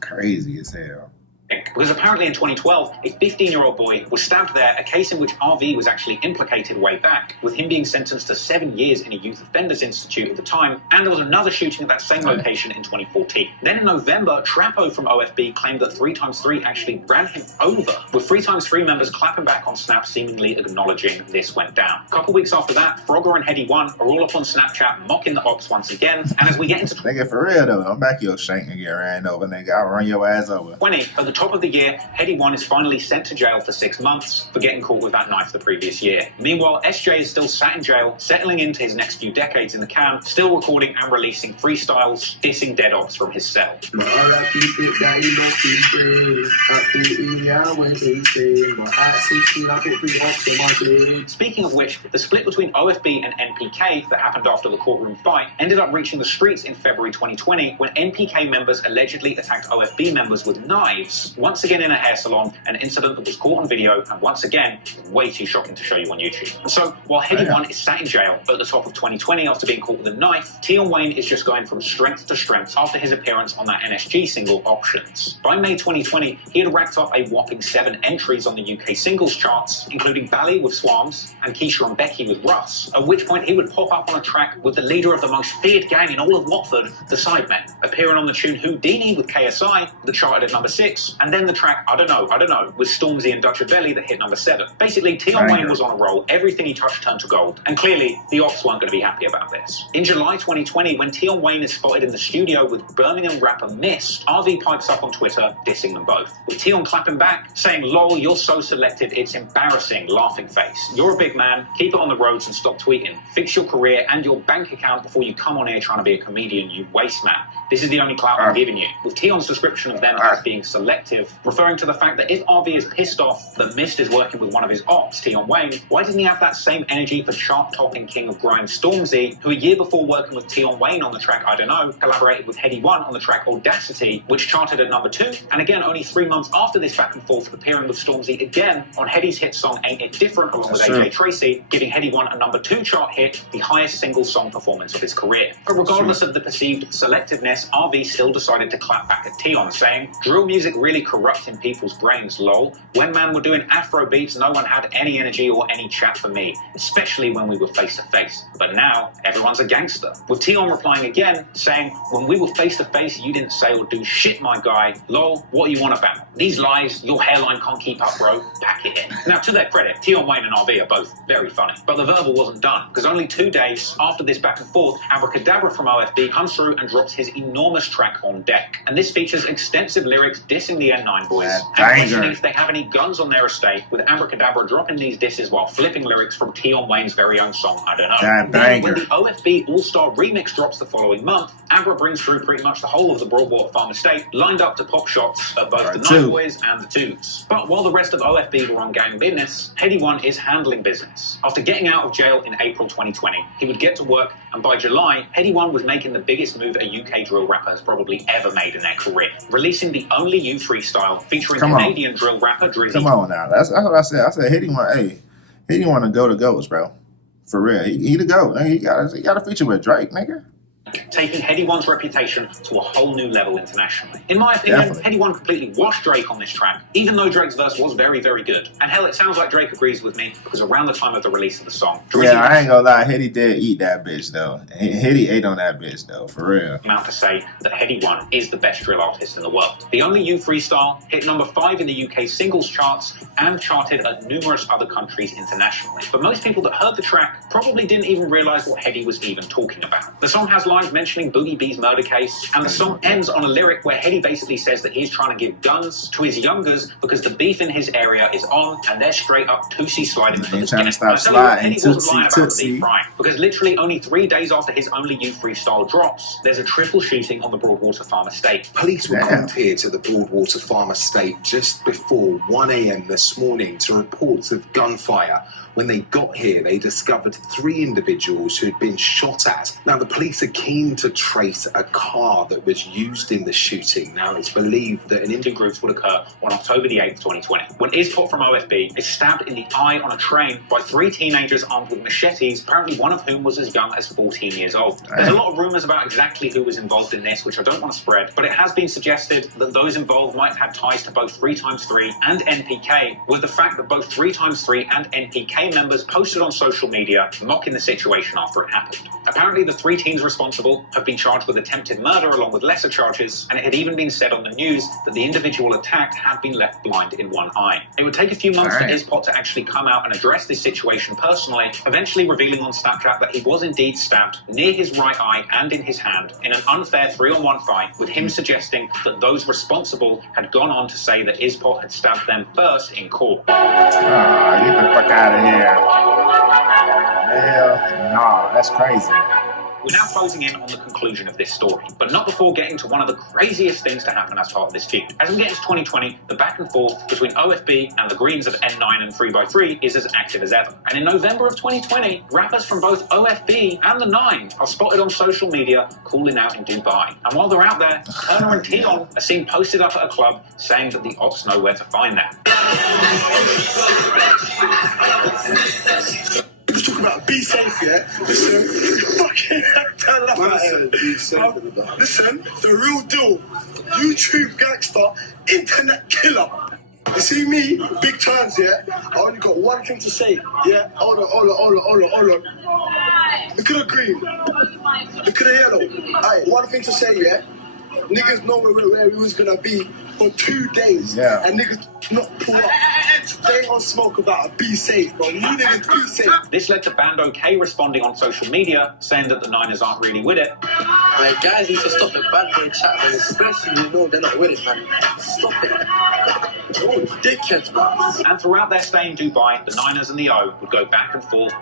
Crazy as hell. Because apparently in 2012, a 15-year-old boy was stabbed there, a case in which RV was actually implicated way back, with him being sentenced to 7 years in a youth offenders institute at the time, and there was another shooting at that same location in 2014. Then in November, Trapo from OFB claimed that 3x3 actually ran him over, with 3x3 members clapping back on Snap seemingly acknowledging this went down. A couple weeks after that, Frogger and Heady One are all up on Snapchat mocking the ops once again, and as we get into... Nigga, for real though, I'm back your shank and get ran over, nigga. I'll run your ass over. 20, at the top of the year, Heady One is finally sent to jail for 6 months for getting caught with that knife the previous year. Meanwhile, SJ is still sat in jail, settling into his next few decades in the can, still recording and releasing freestyles, dissing dead ops from his cell. Speaking of which, the split between OFB and NPK that happened after the courtroom fight ended up reaching the streets in February 2020 when NPK members allegedly attacked OFB members with knives, once again in a hair salon, an incident that was caught on video and once again way too shocking to show you on YouTube. And so while Heady One is sat in jail at the top of 2020 after being caught with a knife, Tion Wayne is just going from strength to strength after his appearance on that NSG single Options. By May 2020, he had racked up a whopping 7 entries on the UK singles charts, including Bally with Swams and Keisha and Becky with Russ, at which point he would pop up on a track with the leader of the most feared gang in all of Watford, the Sidemen, appearing on the tune Houdini with KSI that charted at number 6, and then the track I Don't Know with Stormzy and Dutch Belly that hit number 7. Basically, Tion Wayne was on a roll, everything he touched turned to gold, and clearly the ops weren't going to be happy about this. In July 2020, when Tion Wayne is spotted in the studio with Birmingham rapper Mist, RV pipes up on Twitter dissing them both, with Tion clapping back, saying, "Lol, you're so selective, it's embarrassing, laughing face. You're a big man, keep it on the roads and stop tweeting. Fix your career and your bank account before you come on here trying to be a comedian, you waste man. This is the only clout I'm giving you." With Tion's description of them as being selective, referring to the fact that if RV is pissed off that Mist is working with one of his ops, Tion Wayne, why doesn't he have that same energy for chart-topping king of grime Stormzy, who a year before working with Tion Wayne on the track I Don't Know, collaborated with Heady One on the track Audacity, which charted at number 2, and again only 3 months after this back and forth appearing with Stormzy again on Heady's hit song Ain't It Different along with AJ Tracy, giving Heady One a number 2 chart hit, the highest single song performance of his career. But regardless of the perceived selectiveness, RV still decided to clap back at Tion, saying, "Drill music really corrupting people's brains, lol. When man were doing Afro beats, no one had any energy or any chat for me, especially when we were face to face. But now, everyone's a gangster." With Tion replying again, saying, "When we were face to face, you didn't say or do shit, my guy. Lol, what you on about? These lies, your hairline can't keep up, bro. Pack it in." Now, to their credit, Tion Wayne and RV are both very funny. But the verbal wasn't done, because only 2 days after this back and forth, Abracadabra from OFB comes through and drops his enormous track On Deck. And this features extensive lyrics dissing the N9 boys, and questioning if they have any guns on their estate, with Abracadabra dropping these disses while flipping lyrics from Tion Wayne's very own song, I Don't Know. Then, when the OFB All-Star remix drops the following month, Abra brings through pretty much the whole of the Broadwater Farm estate, lined up to pop shots at both the Nine Boys and the Tubes. But while the rest of OFB were on gang business, Heady One is handling business. After getting out of jail in April 2020, he would get to work, and by July, Heady One was making the biggest move a UK drill rapper has probably ever made in their career, releasing the Only You freestyle featuring Canadian drill rapper Drizzy. Come on now, that's what I said. I said Heady One, hey, Heady One to go to goats, bro. For real, he the GOAT. He got a feature with Drake, nigga. Taking Heady One's reputation to a whole new level internationally. In my opinion, Heady One completely washed Drake on this track, even though Drake's verse was very, very good. And hell, it sounds like Drake agrees with me, because around the time of the release of the song, I ain't gonna lie, Heady did eat that bitch though. Heady ate on that bitch though, for real. I'm out to say that Heady One is the best drill artist in the world. The Only You freestyle hit number 5 in the UK singles charts and charted at numerous other countries internationally. But most people that heard the track probably didn't even realise what Heady was even talking about. The song has lines mentioning Boogie B's murder case, and the song ends on a lyric where Heady basically says that he's trying to give guns to his youngers because the beef in his area is on, and they're straight up Tootsie sliding for the trying to stop sliding. Heady wasn't lying about the beef, right? Because literally only 3 days after his Only You freestyle drops, there's a triple shooting on the Broadwater Farm estate. Police were called here to the Broadwater Farm estate just before 1 a.m. this morning to reports of gunfire. When they got here, they discovered 3 individuals who'd been shot at. Now, the police are keen to trace a car that was used in the shooting. Now, it's believed that An Indian groups would occur on October the 8th, 2020, when Ispot from OFB is stabbed in the eye on a train by 3 teenagers armed with machetes, apparently one of whom was as young as 14 years old. There's a lot of rumours about exactly who was involved in this, which I don't want to spread, but it has been suggested that those involved might have had ties to both 3x3 and NPK, with the fact that both 3x3 and NPK members posted on social media mocking the situation after it happened. Apparently, the 3 teens responsible have been charged with attempted murder along with lesser charges, and it had even been said on the news that the individual attacked had been left blind in one eye. It would take a few months for Ispot to actually come out and address this situation personally, eventually revealing on Snapchat that he was indeed stabbed near his right eye and in his hand in an unfair 3-on-1 fight, with him suggesting that those responsible had gone on to say that Ispot had stabbed them first in court. Get the fuck out of here. Hell nah, that's crazy. We're now closing in on the conclusion of this story, but not before getting to one of the craziest things to happen as part of this feud. As we get into 2020, the back and forth between OFB and the Greens of N9 and 3x3 is as active as ever. And in November of 2020, rappers from both OFB and the 9 are spotted on social media cooling out in Dubai. And while they're out there, Turner and Tion are seen posted up at a club saying that the ops know where to find them. Let's talk about be safe, yeah? Listen, fucking turn it up out here. Listen, the real deal, YouTube gangster, internet killer. You see me, big times, yeah? I only got one thing to say, yeah? Hold on. Look at the green. Look at the yellow. Aye, one thing to say, yeah? Niggas know where we was gonna be for 2 days. Yeah. And niggas not pull up. They don't smoke about be safe, bro. You niggas be safe. This led to Bando K responding on social media, saying that the Niners aren't really with it. My guys need to stop the bad boy chat, man. Especially you know they're not with it, man. Stop it. Oh, dickheads, man. And throughout their stay in Dubai, the Niners and the O would go back and forth.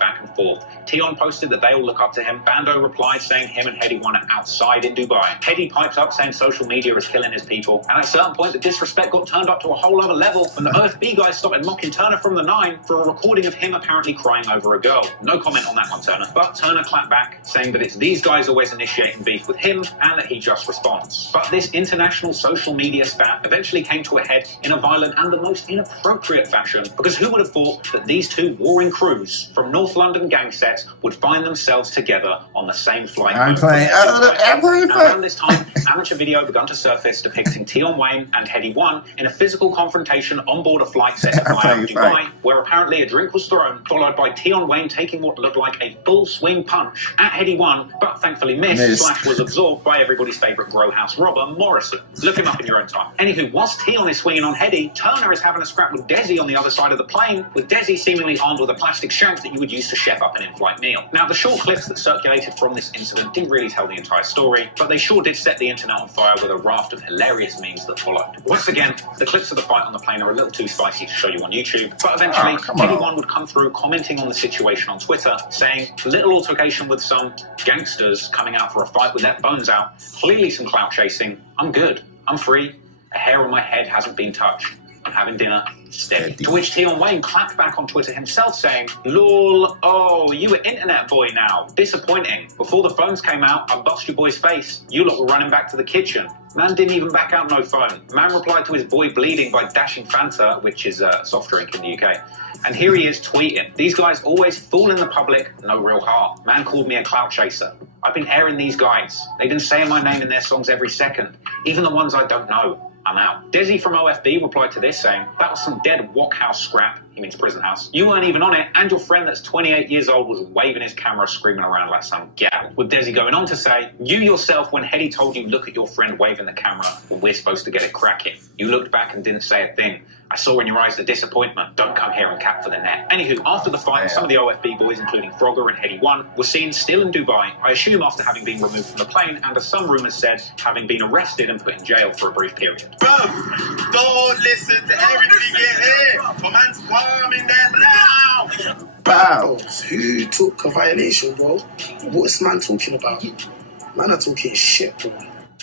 Tion posted that they all look up to him. Bando replied saying him and Heady 1 are outside in Dubai. Heady piped up saying social media is killing his people. And at a certain point, the disrespect got turned up to a whole other level when the OFB guys started mocking Turner from the 9 for a recording of him apparently crying over a girl. No comment on that one, Turner. But Turner clapped back, saying that it's these guys always initiating beef with him and that he just responds. But this international social media spat eventually came to a head in a violent and the most inappropriate fashion, because who would have thought that these two warring crews from North London gang sets would find themselves together on the same flight? Around this time, amateur video began to surface depicting Tion Wayne and Heady 1 in a physical confrontation on board a flight set at Dubai, where apparently a drink was thrown, followed by Tion Wayne taking what looked like a full swing punch at Heady 1, but thankfully missed / was absorbed by everybody's favourite grow house robber, Morrison. Look him up in your own time. Anywho, whilst Tion is swinging on Heady, Turner is having a scrap with Desi on the other side of the plane, with Desi seemingly armed with a plastic shank that you would use to chef up an in-flight meal. Now, the short clips that circulated from this incident didn't really tell the entire story, but they sure did set the internet on fire with a raft of hilarious memes that followed. Once again, the clips of the fight on the plane are a little too spicy to show you on YouTube, but eventually, Heady 1 would come through commenting on the situation on Twitter, saying, little altercation with some gangsters coming out for a fight with their bones out, clearly some clout chasing, I'm good, I'm free, a hair on my head hasn't been touched. I'm having dinner, steady. To which Tion Wayne clapped back on Twitter himself saying, lol, oh, you were internet boy now. Disappointing. Before the phones came out, I bust your boy's face. You lot were running back to the kitchen. Man didn't even back out no phone. Man replied to his boy bleeding by dashing Fanta, which is a soft drink in the UK. And here he is tweeting, these guys always fool in the public, no real heart. Man called me a clout chaser. I've been airing these guys. They've been saying my name in their songs every second. Even the ones I don't know. I'm out. Desi from OFB replied to this saying, that was some dead wokhouse scrap. He means prison house. You weren't even on it, and your friend that's 28 years old was waving his camera, screaming around like some gal. With Desi going on to say, you yourself, when Heady told you, look at your friend waving the camera, well, we're supposed to get it cracking. You looked back and didn't say a thing. I saw in your eyes the disappointment. Don't come here and cap for the net. Anywho, after the fight, some of the OFB boys, including Frogger and Heady 1, were seen still in Dubai, I assume after having been removed from the plane, and as some rumours said, having been arrested and put in jail for a brief period. Bro, don't listen to everything you hear. My man's warming that now. Bow. Who took a violation, bro? What's man talking about? Man are talking shit, bro.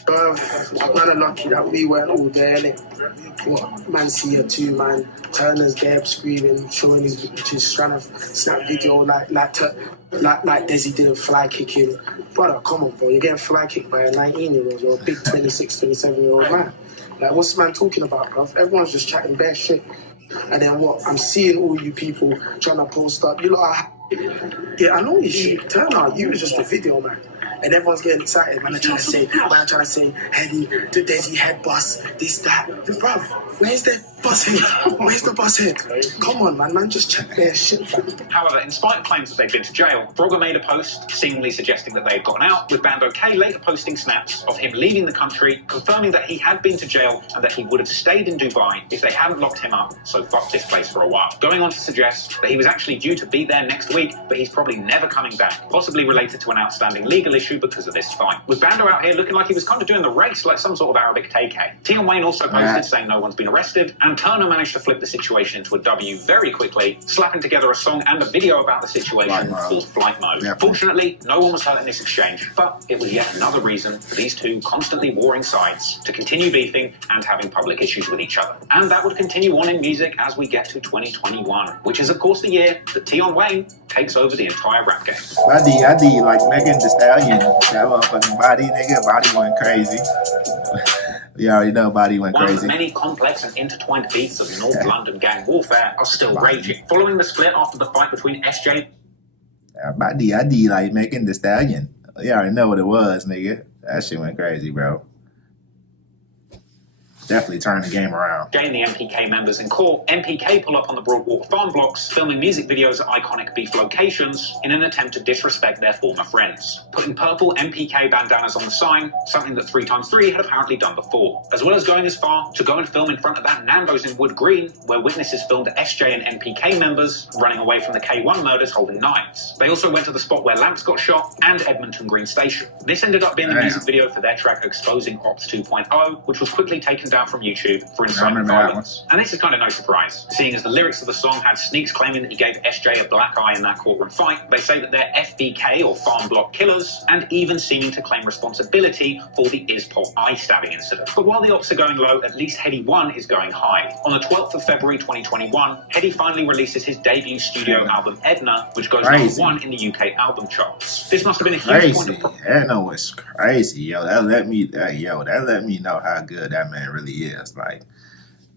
Man are lucky that we weren't all there, innit? What, man see a two, man. Turner's there screaming, showing his just trying to snap video like Desi didn't fly kick him. Brother, come on, bro. You're getting fly kicked by a 19-year-old or a big 26, 27-year-old man. Like, what's man talking about, bro? Everyone's just chatting bare shit. And then what? I'm seeing all you people trying to post up. You lot are... Yeah, I know you shoot. Turner, you was just a video, man. And everyone's getting excited. Man, I'm trying to say, Eddie, the Desi head bus, this, that. Bruv, where's the bus head? Where's the bus head? Come on, man, just check their shit, fam. However, in spite of claims that they've been to jail, Brogger made a post seemingly suggesting that they had gotten out, with Bando K later posting snaps of him leaving the country, confirming that he had been to jail and that he would have stayed in Dubai if they hadn't locked him up, so fuck this place for a while. Going on to suggest that he was actually due to be there next week, but he's probably never coming back, possibly related to an outstanding legal issue because of this fight. With Bando out here looking like he was kind of doing the race like some sort of Arabic TK. Tion Wayne also posted saying no one's been arrested, and Turner managed to flip the situation into a W very quickly, slapping together a song and a video about the situation called Flight Mode. Yeah. Fortunately, no one was hurt in this exchange, but it was yet another reason for these two constantly warring sides to continue beefing and having public issues with each other. And that would continue on in music as we get to 2021, which is of course the year that Tion Wayne takes over the entire rap game. I did like Megan Thee Stallion. That motherfucking body, nigga. Body went crazy. You already know body went crazy. One of the many complex and intertwined beats of North London gang warfare are still raging. Following the split after the fight between SJ... I did like Megan Thee Stallion. You already know what it was, nigga. That shit went crazy, bro. Definitely turned the game around. Jay and the MPK members in court, MPK pull up on the Broadwater farm blocks, filming music videos at iconic beef locations in an attempt to disrespect their former friends. Putting purple MPK bandanas on the sign, something that 3x3 had apparently done before. As well as going as far to go and film in front of that Nando's in Wood Green, where witnesses filmed SJ and MPK members running away from the K1 murders holding knives. They also went to the spot where Lampz got shot and Edmonton Green Station. This ended up being the music video for their track Exposing Ops 2.0, which was quickly taken down from YouTube for inciting violence. And this is kind of no surprise, seeing as the lyrics of the song had Sneaks claiming that he gave SJ a black eye in that courtroom fight. They say that they're FBK or farm block killers, and even seeming to claim responsibility for the Ispol eye stabbing incident. But while the ops are going low, at least Heady 1 is going high. On the 12th of February 2021, Heady finally releases his debut studio album Edna, which goes #1 in the UK album charts. This must have been a huge point of Edna was crazy, yo. That let me know how good that man really is. Like,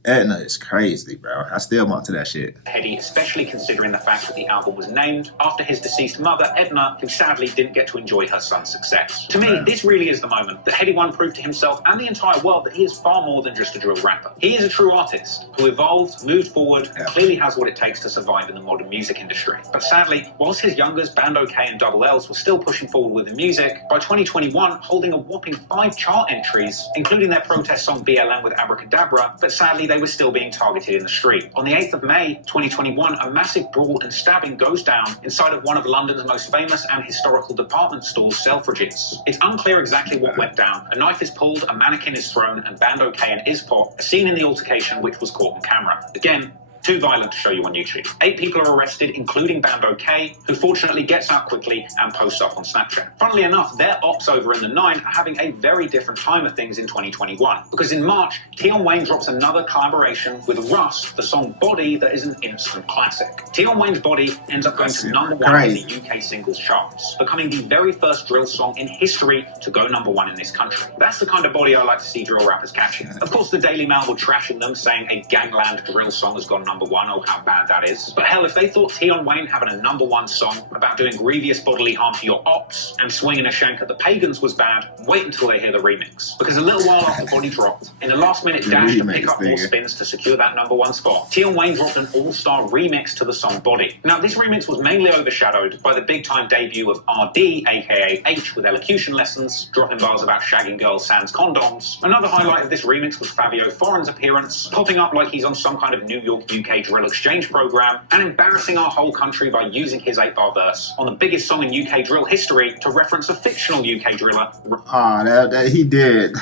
Edna is crazy, bro. I still want to that shit. Heady, especially considering the fact that the album was named after his deceased mother, Edna, who sadly didn't get to enjoy her son's success. To me, this really is the moment that Heady 1 proved to himself and the entire world that he is far more than just a drill rapper. He is a true artist who evolved, moved forward, and clearly has what it takes to survive in the modern music industry. But sadly, whilst his youngers, Bando K and Double L's, were still pushing forward with the music, by 2021, holding a whopping 5 chart entries, including their protest song BLM with Abracadabra, but sadly they were still being targeted in the street. On the 8th of May, 2021, a massive brawl and stabbing goes down inside of one of London's most famous and historical department stores, Selfridges. It's unclear exactly what went down. A knife is pulled, a mannequin is thrown, and Bando K and Ispot are seen in the altercation, which was caught on camera. Again, too violent to show you on YouTube. 8 people are arrested, including Bando K, who fortunately gets out quickly and posts up on Snapchat. Funnily enough, their ops over in the 9 are having a very different time of things in 2021. Because in March, Tion Wayne drops another collaboration with Russ, the song Body, that is an instant classic. Tion Wayne's Body ends up going to #1 in the UK singles charts, becoming the very first drill song in history to go #1 in this country. That's the kind of body I like to see drill rappers catching. Of course, the Daily Mail will trashing them, saying a gangland drill song has gone #1, oh how bad that is. But hell, if they thought Tion Wayne having a #1 song about doing grievous bodily harm to your ops and swinging a shank at the pagans was bad, wait until they hear the remix. Because a little while after Body dropped, in a last-minute dash to pick up more spins to secure that #1 spot, Tion Wayne dropped an all-star remix to the song Body. Now, this remix was mainly overshadowed by the big-time debut of RD, aka H, with elocution lessons, dropping bars about shagging girls sans condoms. Another highlight of this remix was Fabio Foreign's appearance, popping up like he's on some kind of New York UK drill exchange program, and embarrassing our whole country by using his 8-bar verse on the biggest song in UK drill history to reference a fictional UK driller. That he did.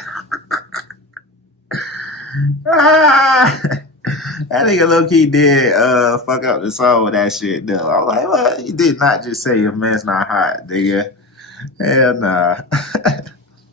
That nigga low-key did fuck up the song with that shit, though. I was like, what? You did not just say your man's not hot, nigga. Hell nah.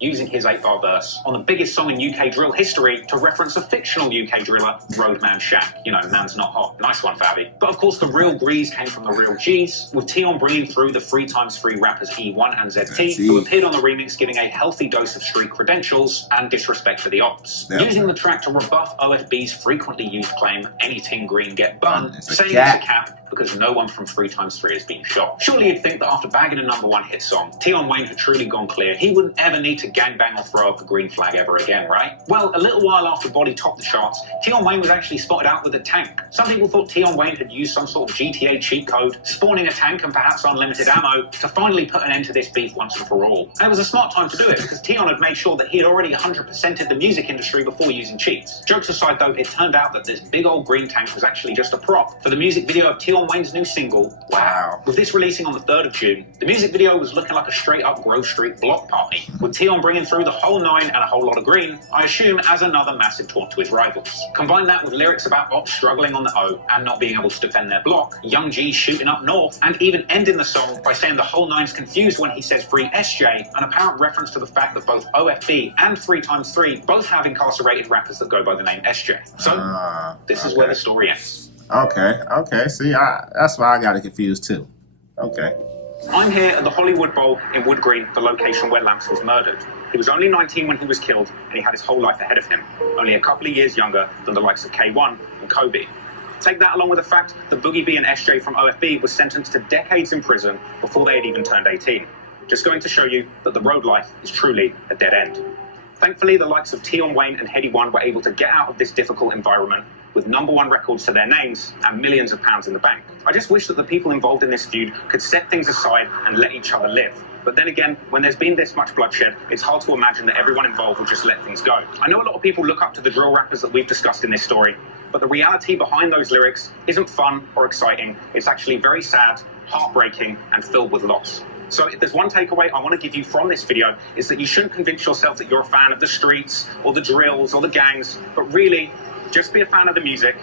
using his 8-bar verse on the biggest song in UK drill history to reference a fictional UK driller, Roadman Shaq. You know, man's not hot. Nice one, Fabi. But of course, the real Grease came from the real G's, with Tion bringing through the 3x3 rappers E1 and ZT, who appeared on the remix giving a healthy dose of street credentials and disrespect for the ops. Using the track to rebuff OFB's frequently used claim, any Ting Green get bun, saying it's a cap because no one from 3x3 has been shot. Surely you'd think that after bagging a #1 hit song, Tion Wayne had truly gone clear. He wouldn't ever need to gangbang or throw up a green flag ever again, right? Well, a little while after Body topped the charts, Tion Wayne was actually spotted out with a tank. Some people thought Tion Wayne had used some sort of GTA cheat code, spawning a tank and perhaps unlimited ammo, to finally put an end to this beef once and for all. And it was a smart time to do it, because Tion had made sure that he had already 100%ed the music industry before using cheats. Jokes aside though, it turned out that this big old green tank was actually just a prop for the music video of Tion Wayne's new single, Wow. With this releasing on the 3rd of June, the music video was looking like a straight-up Grove Street block party, with Tion bringing through the whole 9 and a whole lot of green, I assume as another massive taunt to his rivals. Combine that with lyrics about ops struggling on the O and not being able to defend their block, Young G shooting up north, and even ending the song by saying the whole 9's confused when he says free SJ, an apparent reference to the fact that both OFB and 3x3 both have incarcerated rappers that go by the name SJ. So, this is where the story ends. Okay. See, that's why I got it confused too. Okay. I'm here at the Hollywood Bowl in Wood Green, the location where Lampz was murdered. He was only 19 when he was killed, and he had his whole life ahead of him, only a couple of years younger than the likes of K1 and Kobi. Take that along with the fact that Boogie B and SJ from OFB was sentenced to decades in prison before they had even turned 18. Just going to show you that the road life is truly a dead end. Thankfully, the likes of Tion Wayne and Heady One were able to get out of this difficult environment with #1 records to their names and millions of pounds in the bank. I just wish that the people involved in this feud could set things aside and let each other live. But then again, when there's been this much bloodshed, it's hard to imagine that everyone involved will just let things go. I know a lot of people look up to the drill rappers that we've discussed in this story, but the reality behind those lyrics isn't fun or exciting. It's actually very sad, heartbreaking, and filled with loss. So if there's one takeaway I want to give you from this video, is that you shouldn't convince yourself that you're a fan of the streets or the drills or the gangs, but really just be a fan of the music